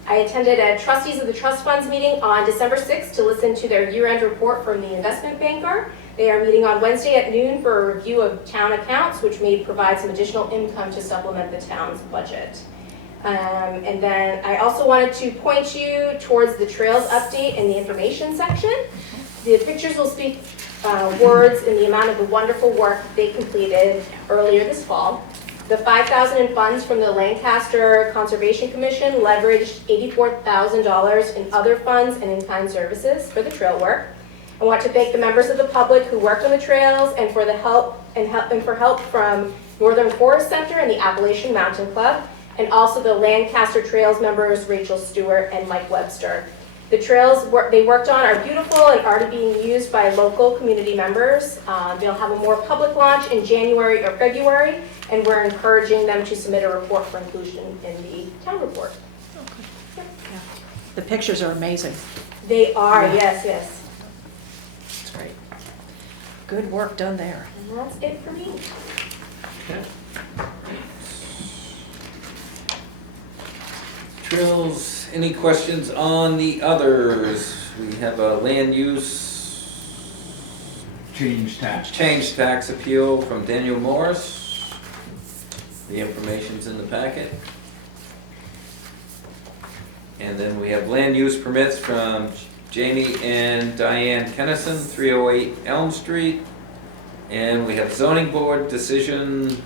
I attended a trustees of the trust funds meeting on December 6th to listen to their year-end report from the investment banker. They are meeting on Wednesday at noon for a review of town accounts, which may provide some additional income to supplement the town's budget. And then I also wanted to point you towards the trails update in the information section. The pictures will speak words in the amount of the wonderful work they completed earlier this fall. The $5,000 in funds from the Lancaster Conservation Commission leveraged $84,000 in other funds and in-kind services for the trail work. I want to thank the members of the public who worked on the trails and for the help from Northern Forest Center and the Appalachian Mountain Club, and also the Lancaster Trails members Rachel Stewart and Mike Webster. The trails they worked on are beautiful and already being used by local community members. They'll have a more public launch in January or February, and we're encouraging them to submit a report for inclusion in the town report. The pictures are amazing. They are, yes. That's great. Good work done there. And that's it for me. Trails, any questions on the others? We have a land use Change tax. change tax appeal from Daniel Morris. The information's in the packet. And then we have land use permits from Jamie and Diane Kennison, 308 Elm Street. And we have zoning board decision,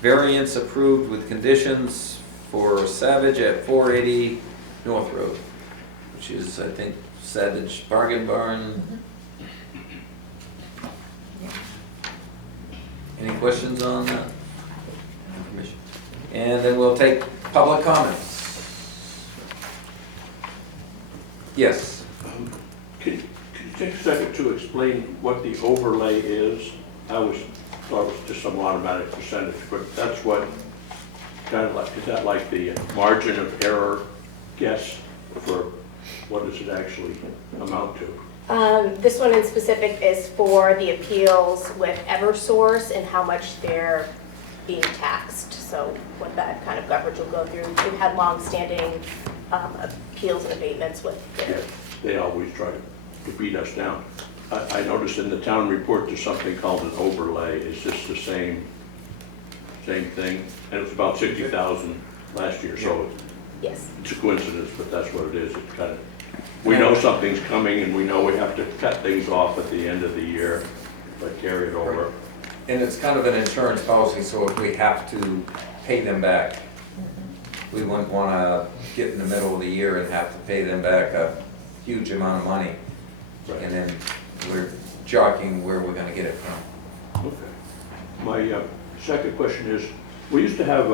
variance approved with conditions for Savage at 480 North Road, which is, I think, Savage Bargain Barn. Any questions on that information? And then we'll take public comments. Yes. Could you take a second to explain what the overlay is? I always thought it was just some automatic percentage, but that's what, kind of like, is that like the margin of error guess for what does it actually amount to? This one in specific is for the appeals with Eversource and how much they're being taxed. So what that kind of coverage will go through. We've had long-standing appeals and abatements with their. They always try to beat us down. I noticed in the town report there's something called an overlay. Is this the same thing? And it was about 60,000 last year, so Yes. it's a coincidence, but that's what it is. It's kind of, we know something's coming and we know we have to cut things off at the end of the year, but carry it over. And it's kind of an insurance policy, so if we have to pay them back, we wouldn't want to get in the middle of the year and have to pay them back a huge amount of money. Right. And then we're jockeying where we're going to get it from. Okay. My second question is, we used to have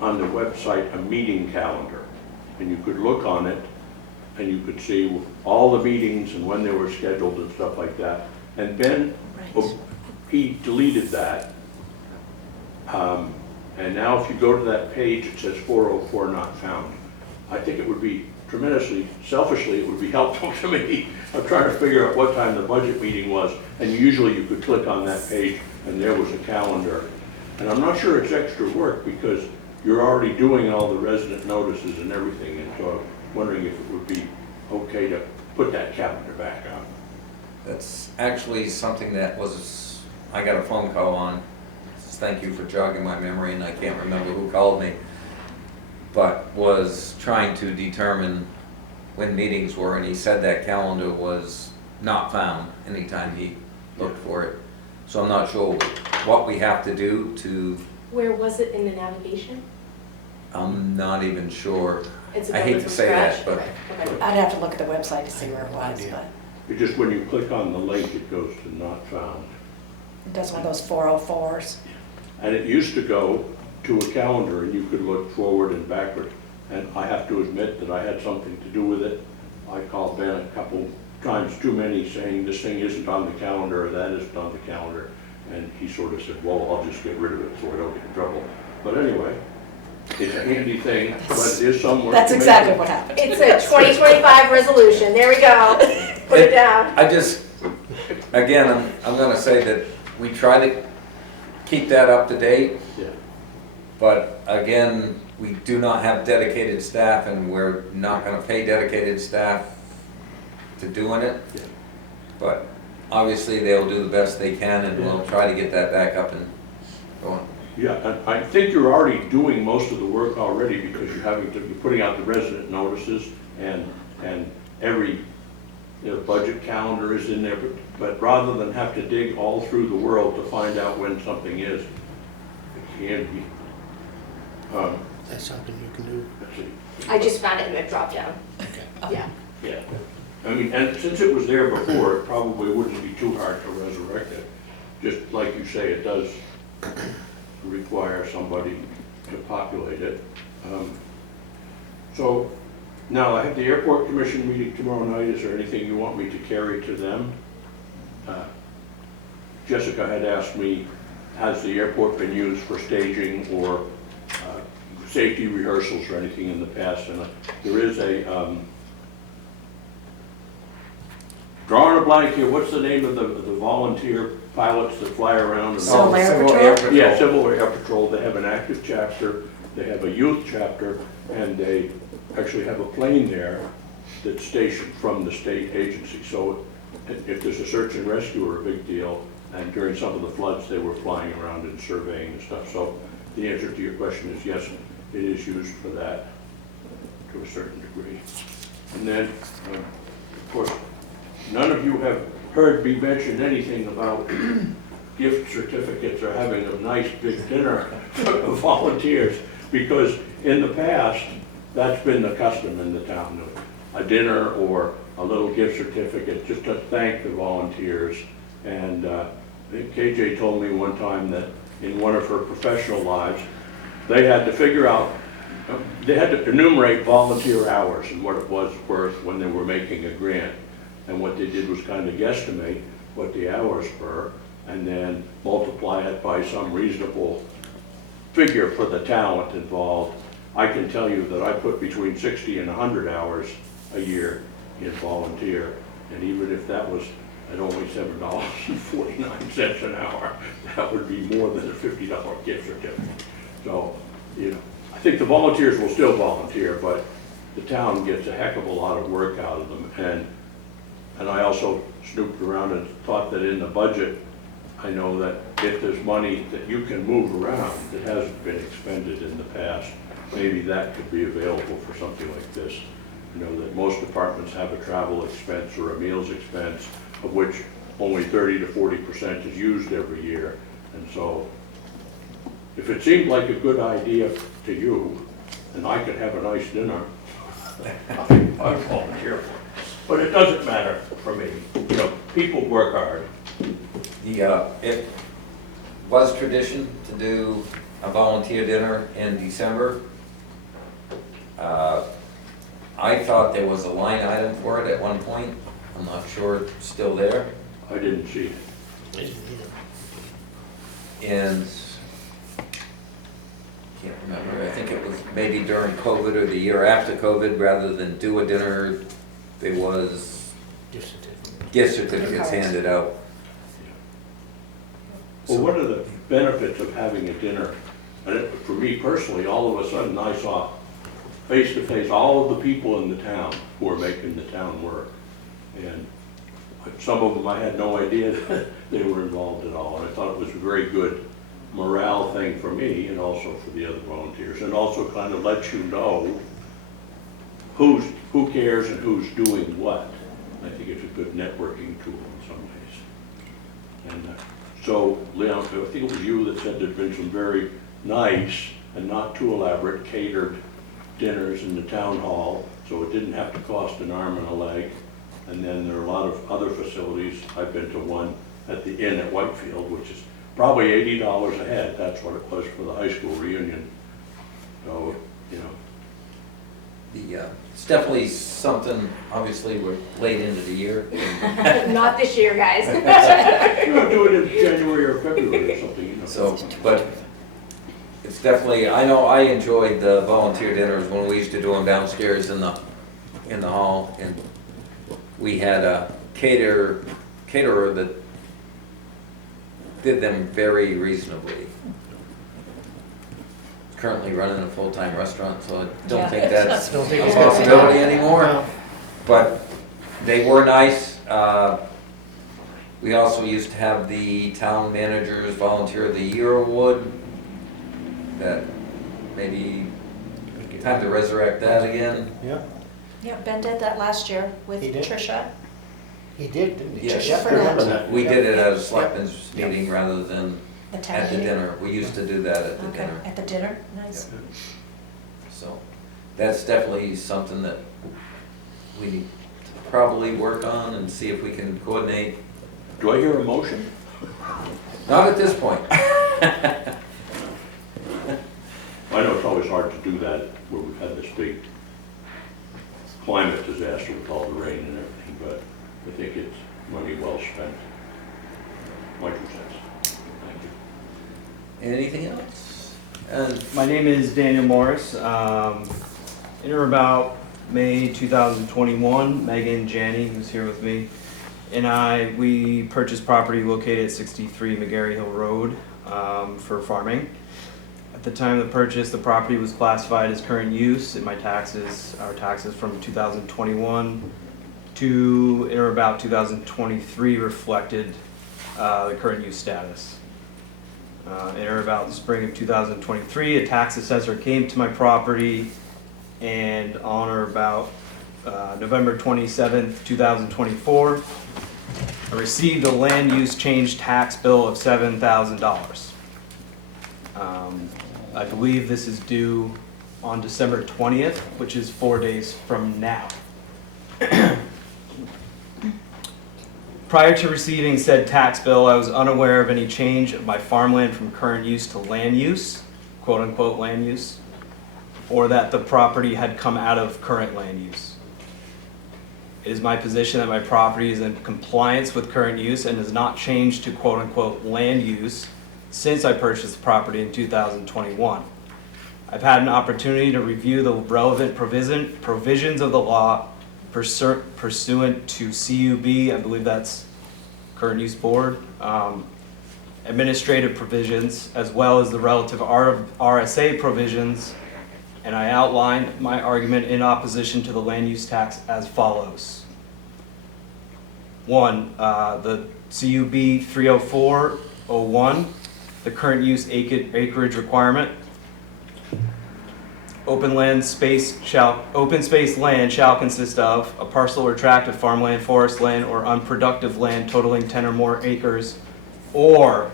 on the website a meeting calendar, and you could look on it and you could see all the meetings and when they were scheduled and stuff like that. And Ben, he deleted that. And now if you go to that page, it says 404 not found. I think it would be tremendously, selfishly, it would be helpful to me. I'm trying to figure out what time the budget meeting was, and usually you could click on that page and there was a calendar. And I'm not sure it's extra work because you're already doing all the resident notices and everything, and so I'm wondering if it would be okay to put that calendar back on. That's actually something that was, I got a phone call on. Thank you for jogging my memory, and I can't remember who called me, but was trying to determine when meetings were, and he said that calendar was not found anytime he looked for it. So I'm not sure what we have to do to, Where was it in the navigation? I'm not even sure. It's I hate to say that, but Okay. I'd have to look at the website to see where it was, Idea. but It just, when you click on the link, it goes to not found. it does one of those 404s. And it used to go to a calendar and you could look forward and backward. And I have to admit that I had something to do with it. I called Ben a couple times too many saying this thing isn't on the calendar or that isn't on the calendar. And he sort of said, well, I'll just get rid of it so I don't get in trouble. But anyway, It's a handy thing, but it is somewhat. That's exactly what happened. It's a 2025 resolution, there we go. Put it down. I just, again, I'm gonna say that we try to keep that up to date, Yeah. but again, we do not have dedicated staff, and we're not gonna pay dedicated staff to doing it. Yeah. But obviously, they'll do the best they can, and we'll try to get that back up and going. Yeah, and I think you're already doing most of the work already because you're putting out the resident notices and every, budget calendar is in there, but rather than have to dig all through the world to find out when something is, it can be. That's something you can do. Let's see. I just found it in the drop down. Okay. Yeah. Yeah, I mean, and since it was there before, it probably wouldn't be too hard to resurrect it. Just like you say, it does require somebody to populate it. So now I have the airport commission meeting tomorrow night. Is there anything you want me to carry to them? Jessica had asked me, has the airport been used for staging or safety rehearsals or anything in the past? And there is a, drawing a blank here, what's the name of the volunteer pilots that fly around? Civil Air Civil Patrol? Yeah, Civil Air Patrol, they have an active chapter, they have a youth chapter, and they actually have a plane there that's stationed from the state agency. So if there's a search and rescue or a big deal, and during some of the floods, they were flying around and surveying and stuff. So the answer to your question is yes, it is used for that to a certain degree. And then, of course, none of you have heard me mention anything about gift certificates or having a nice big dinner for volunteers, because in the past, that's been the custom in the town, a dinner or a little gift certificate just to thank the volunteers. And I think KJ told me one time that in one of her professional lives, they had to figure out, they had to enumerate volunteer hours and what it was worth when they were making a grant. And what they did was kind of guesstimate what the hours were and then multiply it by some reasonable figure for the talent involved. I can tell you that I put between 60 and 100 hours a year in volunteer. And even if that was at only $7.49 an hour, that would be more than a $50 gift certificate. So, I think the volunteers will still volunteer, but the town gets a heck of a lot of work out of them. And I also snooped around and thought that in the budget, I know that if there's money that you can move around that hasn't been expended in the past, maybe that could be available for something like this. That most departments have a travel expense or a meals expense, of which only 30 to 40% is used every year. And so if it seemed like a good idea to you, and I could have a nice dinner, I'd volunteer for it. But it doesn't matter for me. People work hard. It was tradition to do a volunteer dinner in December. I thought there was a line item for it at one point. I'm not sure it's still there. I didn't see it. I didn't either. And can't remember, I think it was maybe during COVID or the year after COVID, rather than do a dinner, there was Gift certificate. gift certificates handed out. Well, what are the benefits of having a dinner? And for me personally, all of a sudden I saw face to face all of the people in the town who are making the town work. And some of them I had no idea that they were involved at all. And I thought it was a very good morale thing for me and also for the other volunteers. And also kind of lets you know who cares and who's doing what. I think it's a good networking tool in some ways. And so, Leon, I think it was you that said there'd been some very nice and not too elaborate catered dinners in the town hall, so it didn't have to cost an arm and a leg. And then there are a lot of other facilities. I've been to one at the inn at Whitefield, which is probably $80 a head. That's what it was for the high school reunion. So, It's definitely something, obviously, we're late into the year. Not this year, guys. You know, do it in January or February or something, So, but it's definitely, I know I enjoyed the volunteer dinners when we used to do them downstairs in the hall, and we had a caterer that did them very reasonably. Currently running a full-time restaurant, so I don't Yeah. think that's Don't a think it's gonna be- possibility anymore. No. But they were nice. We also used to have the town manager's volunteer of the year award. That maybe time to resurrect that again. Yeah, Yeah, Ben did that last year with He did? Tricia. he did, didn't he? Yes. Yeah, I remember that. We Yeah. did it at a selectmen's meeting rather than The town at the meeting. dinner. We used to do that at the Okay, dinner. at the dinner, nice. So that's definitely something that we need to probably work on and see if we can coordinate. Do I hear a motion? Not at this point. I know it's always hard to do that where we've had this big climate disaster with all the rain and everything, but I think it's money well spent. My 2 cents. Thank you. Anything else? My name is Daniel Morris. In or about May 2021, Megan Janney, who's here with me, and we purchased property located at 63 McGarry Hill Road for farming. At the time of the purchase, the property was classified as current use, and our taxes from 2021 to in or about 2023 reflected the current use status. In or about the spring of 2023, a tax assessor came to my property, and on or about November 27th, 2024, I received a land use change tax bill of $7,000. I believe this is due on December 20th, which is 4 days from now. Prior to receiving said tax bill, I was unaware of any change of my farmland from current use to land use, quote unquote land use, or that the property had come out of current land use. It is my position that my property is in compliance with current use and has not changed to quote unquote land use since I purchased the property in 2021. I've had an opportunity to review the relevant provisions of the law pursuant to CUB, I believe that's current use board, administrative provisions, as well as the relative RSA provisions, and I outlined my argument in opposition to the land use tax as follows. 1, the CUB 304-01, the current use acreage requirement. Open space land shall consist of a parcel or tract of farmland, forest land, or unproductive land totaling 10 or more acres, or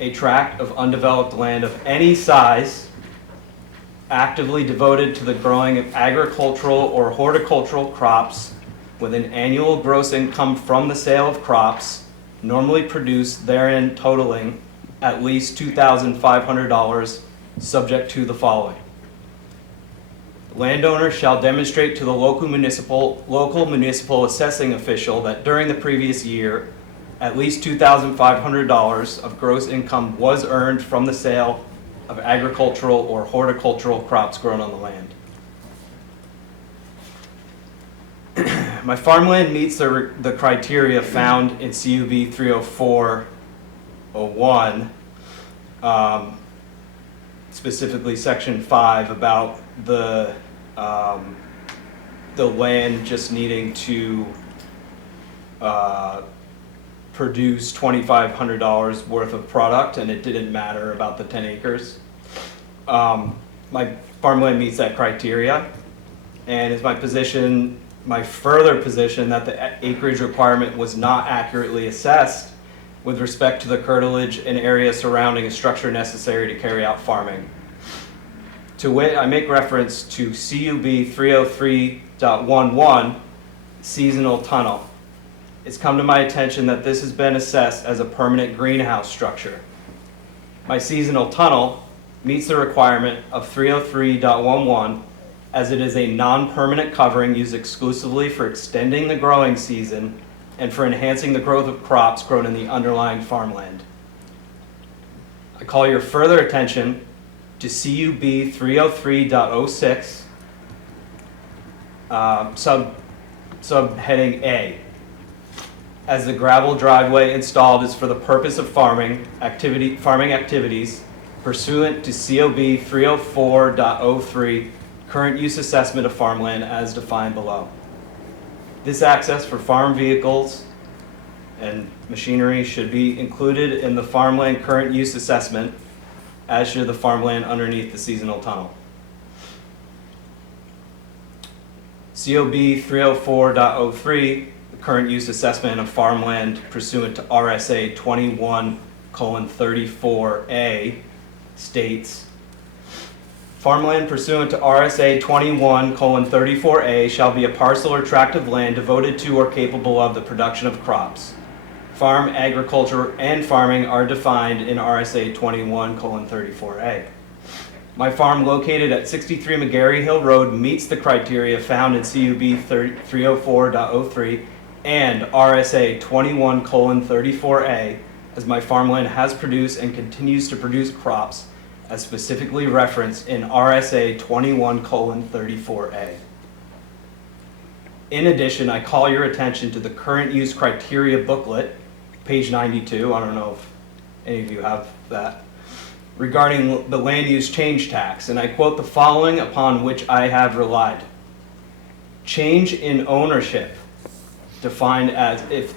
a tract of undeveloped land of any size actively devoted to the growing of agricultural or horticultural crops with an annual gross income from the sale of crops normally produced therein totaling at least $2,500, subject to the following. Landowner shall demonstrate to the local municipal assessing official that during the previous year, at least $2,500 of gross income was earned from the sale of agricultural or horticultural crops grown on the land. My farmland meets the criteria found in CUB 304-01, specifically section 5 about the land just needing to produce $2,500 worth of product, and it didn't matter about the 10 acres. My farmland meets that criteria, and it's my further position that the acreage requirement was not accurately assessed with respect to the curtilage and area surrounding a structure necessary to carry out farming. To wit, I make reference to CUB 303.11, seasonal tunnel. It's come to my attention that this has been assessed as a permanent greenhouse structure. My seasonal tunnel meets the requirement of 303.11 as it is a non-permanent covering used exclusively for extending the growing season and for enhancing the growth of crops grown in the underlying farmland. I call your further attention to CUB 303.06, subheading A, as the gravel driveway installed is for the purpose of farming activities pursuant to COB 304.03, current use assessment of farmland as defined below. This access for farm vehicles and machinery should be included in the farmland current use assessment, as should the farmland underneath the seasonal tunnel. COB 304.03, the current use assessment of farmland pursuant to RSA 21:34A states, farmland pursuant to RSA 21:34A shall be a parcel or tract of land devoted to or capable of the production of crops. Farm, agriculture, and farming are defined in RSA 21:34A. My farm located at 63 McGarry Hill Road meets the criteria found in CUB 304.03 and RSA 21:34A, as my farmland has produced and continues to produce crops as specifically referenced in RSA 21:34A. In addition, I call your attention to the current use criteria booklet, page 92, I don't know if any of you have that, regarding the land use change tax, and I quote the following upon which I have relied. Change in ownership, defined as if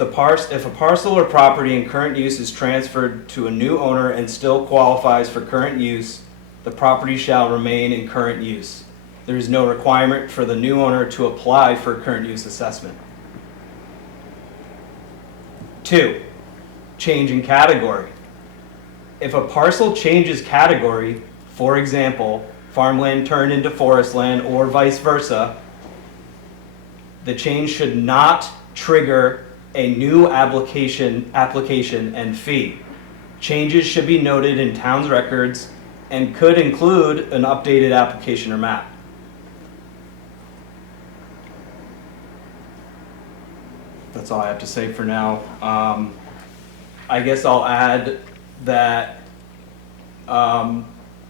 a parcel or property in current use is transferred to a new owner and still qualifies for current use, the property shall remain in current use. There is no requirement for the new owner to apply for current use assessment. 2, change in category. If a parcel changes category, for example, farmland turned into forest land or vice versa, the change should not trigger a new application and fee. Changes should be noted in town's records and could include an updated application or map. That's all I have to say for now. I guess I'll add that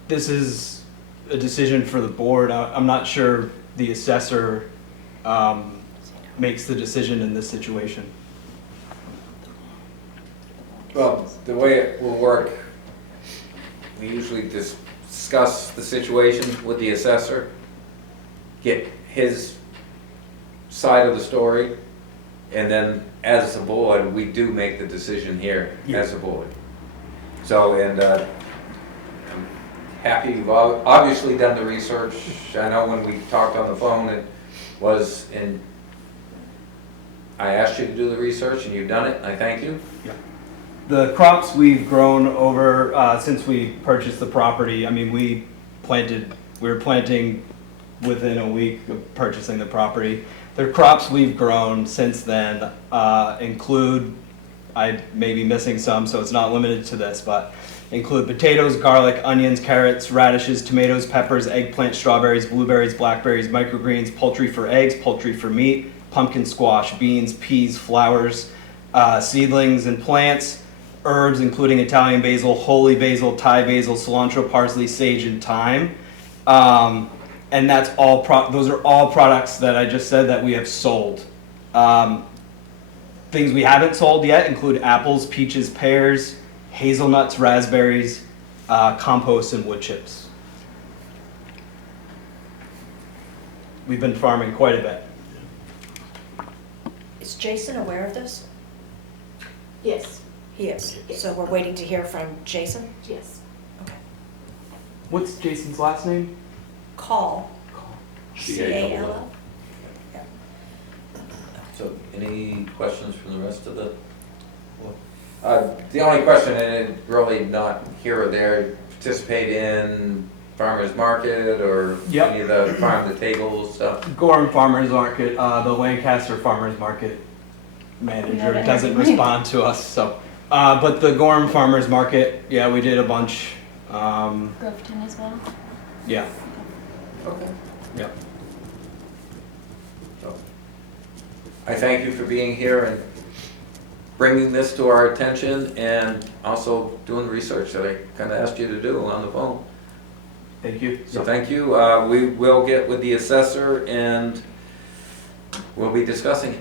this is a decision for the board. I'm not sure the assessor makes the decision in this situation. Well, the way it will work, we usually discuss the situation with the assessor, get his side of the story, and then as a board, we do make the decision here as a board. So, and I'm happy you've obviously done the research. I know when we talked on the phone, it was in, I asked you to do the research and you've done it, I thank you. Yeah. The crops we've grown over since we purchased the property, I mean, we were planting within a week of purchasing the property. The crops we've grown since then include, I may be missing some, so it's not limited to this, but include potatoes, garlic, onions, carrots, radishes, tomatoes, peppers, eggplant, strawberries, blueberries, blackberries, microgreens, poultry for eggs, poultry for meat, pumpkin squash, beans, peas, flowers, seedlings and plants, herbs including Italian basil, holy basil, Thai basil, cilantro, parsley, sage, and thyme. And that's all. Those are all products that I just said that we have sold. Things we haven't sold yet include apples, peaches, pears, hazelnuts, raspberries, compost, and wood chips. We've been farming quite a bit. Is Jason aware of this? Yes, He is. So we're waiting to hear from Jason? yes. What's Jason's last name? Call. C-A-L-L. C-A-L-L? Yeah. So, any questions from the rest of the? The only question, and it really not here or there, participate in farmer's market or Yep. any of the farm to table stuff? Gorham Farmers Market, the Lancaster Farmers Market manager Yeah, doesn't right. respond to us, so. But the Gorham Farmers Market, yeah, we did a bunch. Groveton as well? Yeah, Okay. yeah. So, I thank you for being here, and bringing this to our attention and also doing the research that I kind of asked you to do on the phone. Thank you. So thank you. We will get with the assessor and we'll be discussing it.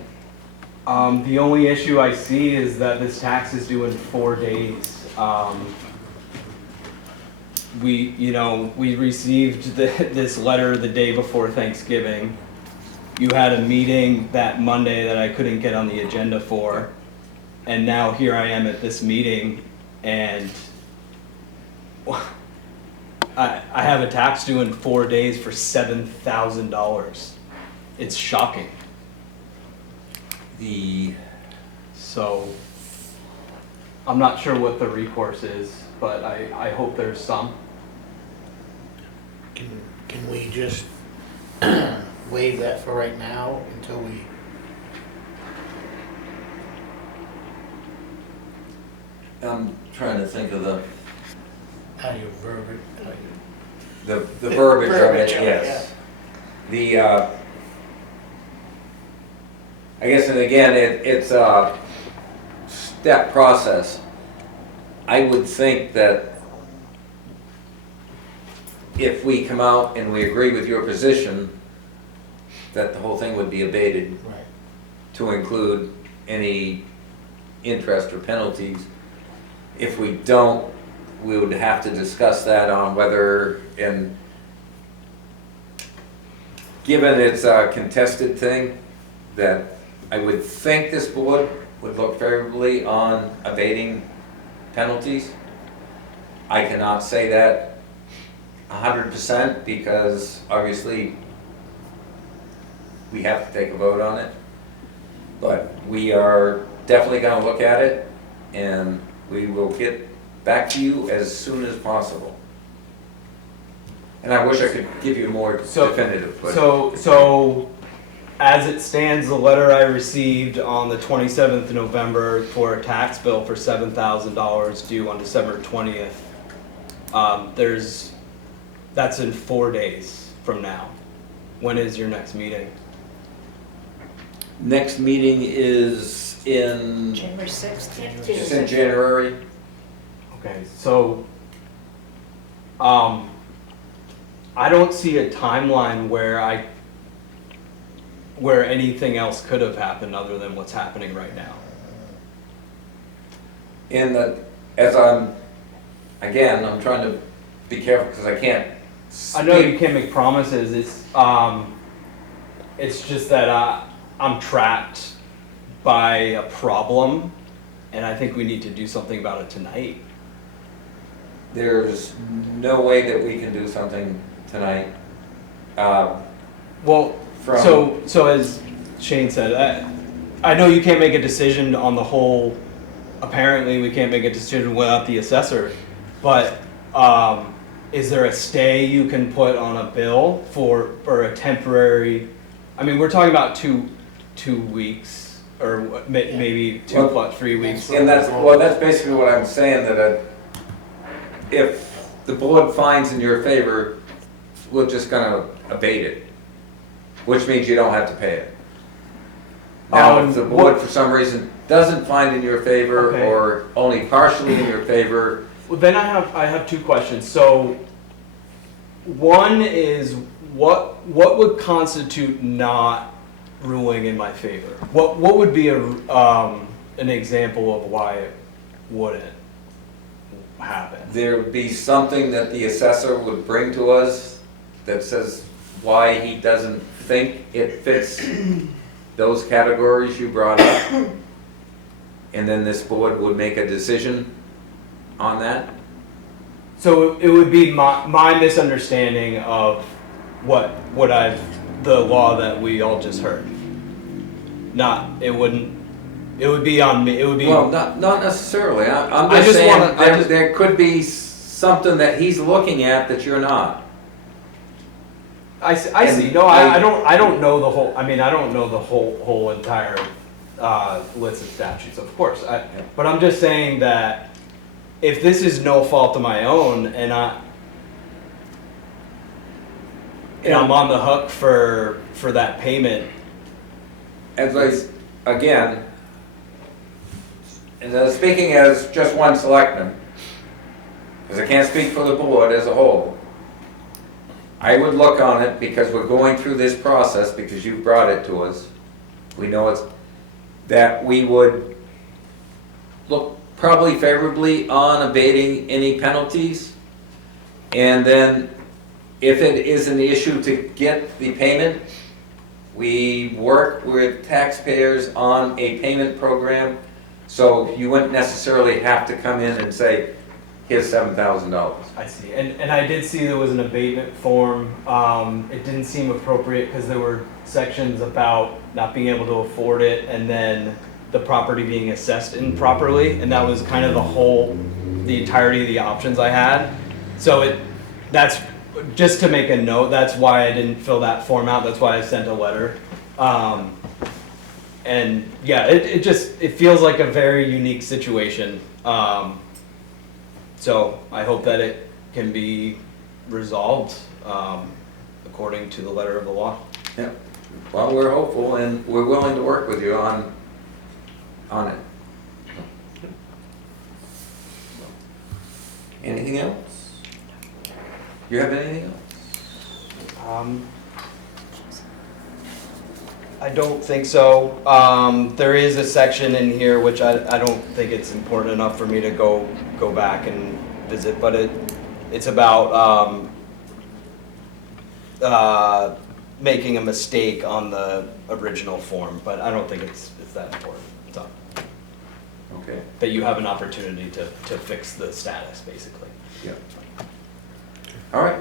The only issue I see is that this tax is due in 4 days. We received this letter the day before Thanksgiving. You had a meeting that Monday that I couldn't get on the agenda for. And now here I am at this meeting and I have a tax due in 4 days for $7,000. It's shocking. So I'm not sure what the recourse is, but I hope there's some. Can we just waive that for right now until we? I'm trying to think of the How do you verbiage? the verbiage of it, Verbiage of it, yes. I guess, and again, it's a step process. I would think that if we come out and we agree with your position, that the whole thing would be abated Right. to include any interest or penalties. If we don't, we would have to discuss that on whether, and given it's a contested thing, that I would think this board would look favorably on abating penalties. I cannot say that 100% because obviously we have to take a vote on it. But we are definitely gonna look at it and we will get back to you as soon as possible. And I wish I could give you more definitive, but. So as it stands, the letter I received on the 27th of November for a tax bill for $7,000 due on December 20th, that's in 4 days from now. When is your next meeting? Next meeting is in, January 6th. it's in January. Okay, so, I don't see a timeline where anything else could have happened other than what's happening right now. I'm trying to be careful because I can't I know you speak. can't make promises. It's just that I'm trapped by a problem, and I think we need to do something about it tonight. There's no way that we can do something tonight. Well, so as Shane said, I know you can't make a decision on the whole. Apparently, we can't make a decision without the assessor. But is there a stay you can put on a bill for a temporary? I mean, we're talking about two weeks or maybe 3 weeks. And that's basically what I'm saying, that if the board finds in your favor, we're just gonna abate it, which means you don't have to pay it. Now, if the board for some reason doesn't find in your favor Okay. or only partially in your favor, Well, then I have two questions. So, one is what would constitute not ruling in my favor? What would be an example of why it wouldn't happen? there would be something that the assessor would bring to us that says why he doesn't think it fits those categories you brought up. And then this board would make a decision on that. So it would be my misunderstanding of the law that we all just heard. It would be on me, it would be. Well, not necessarily. I'm I just just saying wanna- there could be something that he's looking at that you're not. I see. No, I don't know the whole. I mean, I don't know the whole entire list of statutes, of course. But I'm just saying that if this is no fault of my own, and I'm on the hook for that payment. Again, and speaking as just one selectman, because I can't speak for the board as a whole, I would look on it, because we're going through this process, because you brought it to us. We know it's, that we would look probably favorably on abating any penalties. And then if it is an issue to get the payment, we work with taxpayers on a payment program. So you wouldn't necessarily have to come in and say, here's $7,000. I see, and I did see there was an abatement form. It didn't seem appropriate because there were sections about not being able to afford it and then the property being assessed improperly, and that was kind of the entirety of the options I had. So that's, just to make a note, that's why I didn't fill that form out, that's why I sent a letter. And yeah, it feels like a very unique situation. So I hope that it can be resolved according to the letter of the law. Yeah. Well, we're hopeful and we're willing to work with you on it. Anything else? You have anything else? I don't think so. There is a section in here which I don't think it's important enough for me to go back and visit, but it's about making a mistake on the original form, but I don't think it's that important. So, Okay. that you have an opportunity to fix the status, basically. Yeah. All right.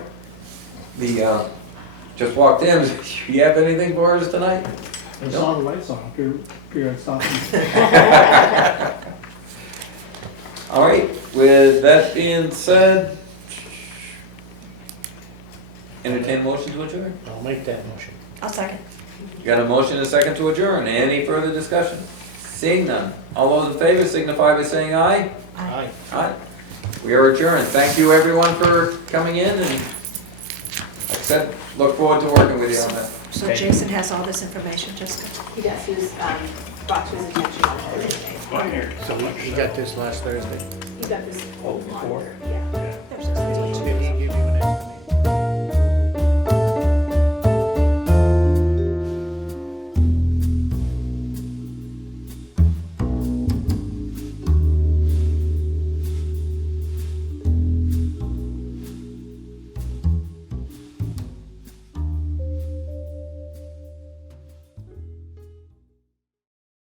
Just walked in. You have anything for us tonight? I saw the lights on, figure I'd stop. All right. With that being said, entertain a motion to adjourn. I'll make that motion. I'll second. You got a motion and a second to adjourn. Any further discussion? Seeing none. All those in favor signify by saying aye. Aye. Aye. We are adjourned. Thank you, everyone, for coming in, and like I said, look forward to working with you on that. So Jason has all this information, Jessica? He does, he was brought to his attention on Thursday. So he got this last Thursday. He got this. Oh, before? Yeah.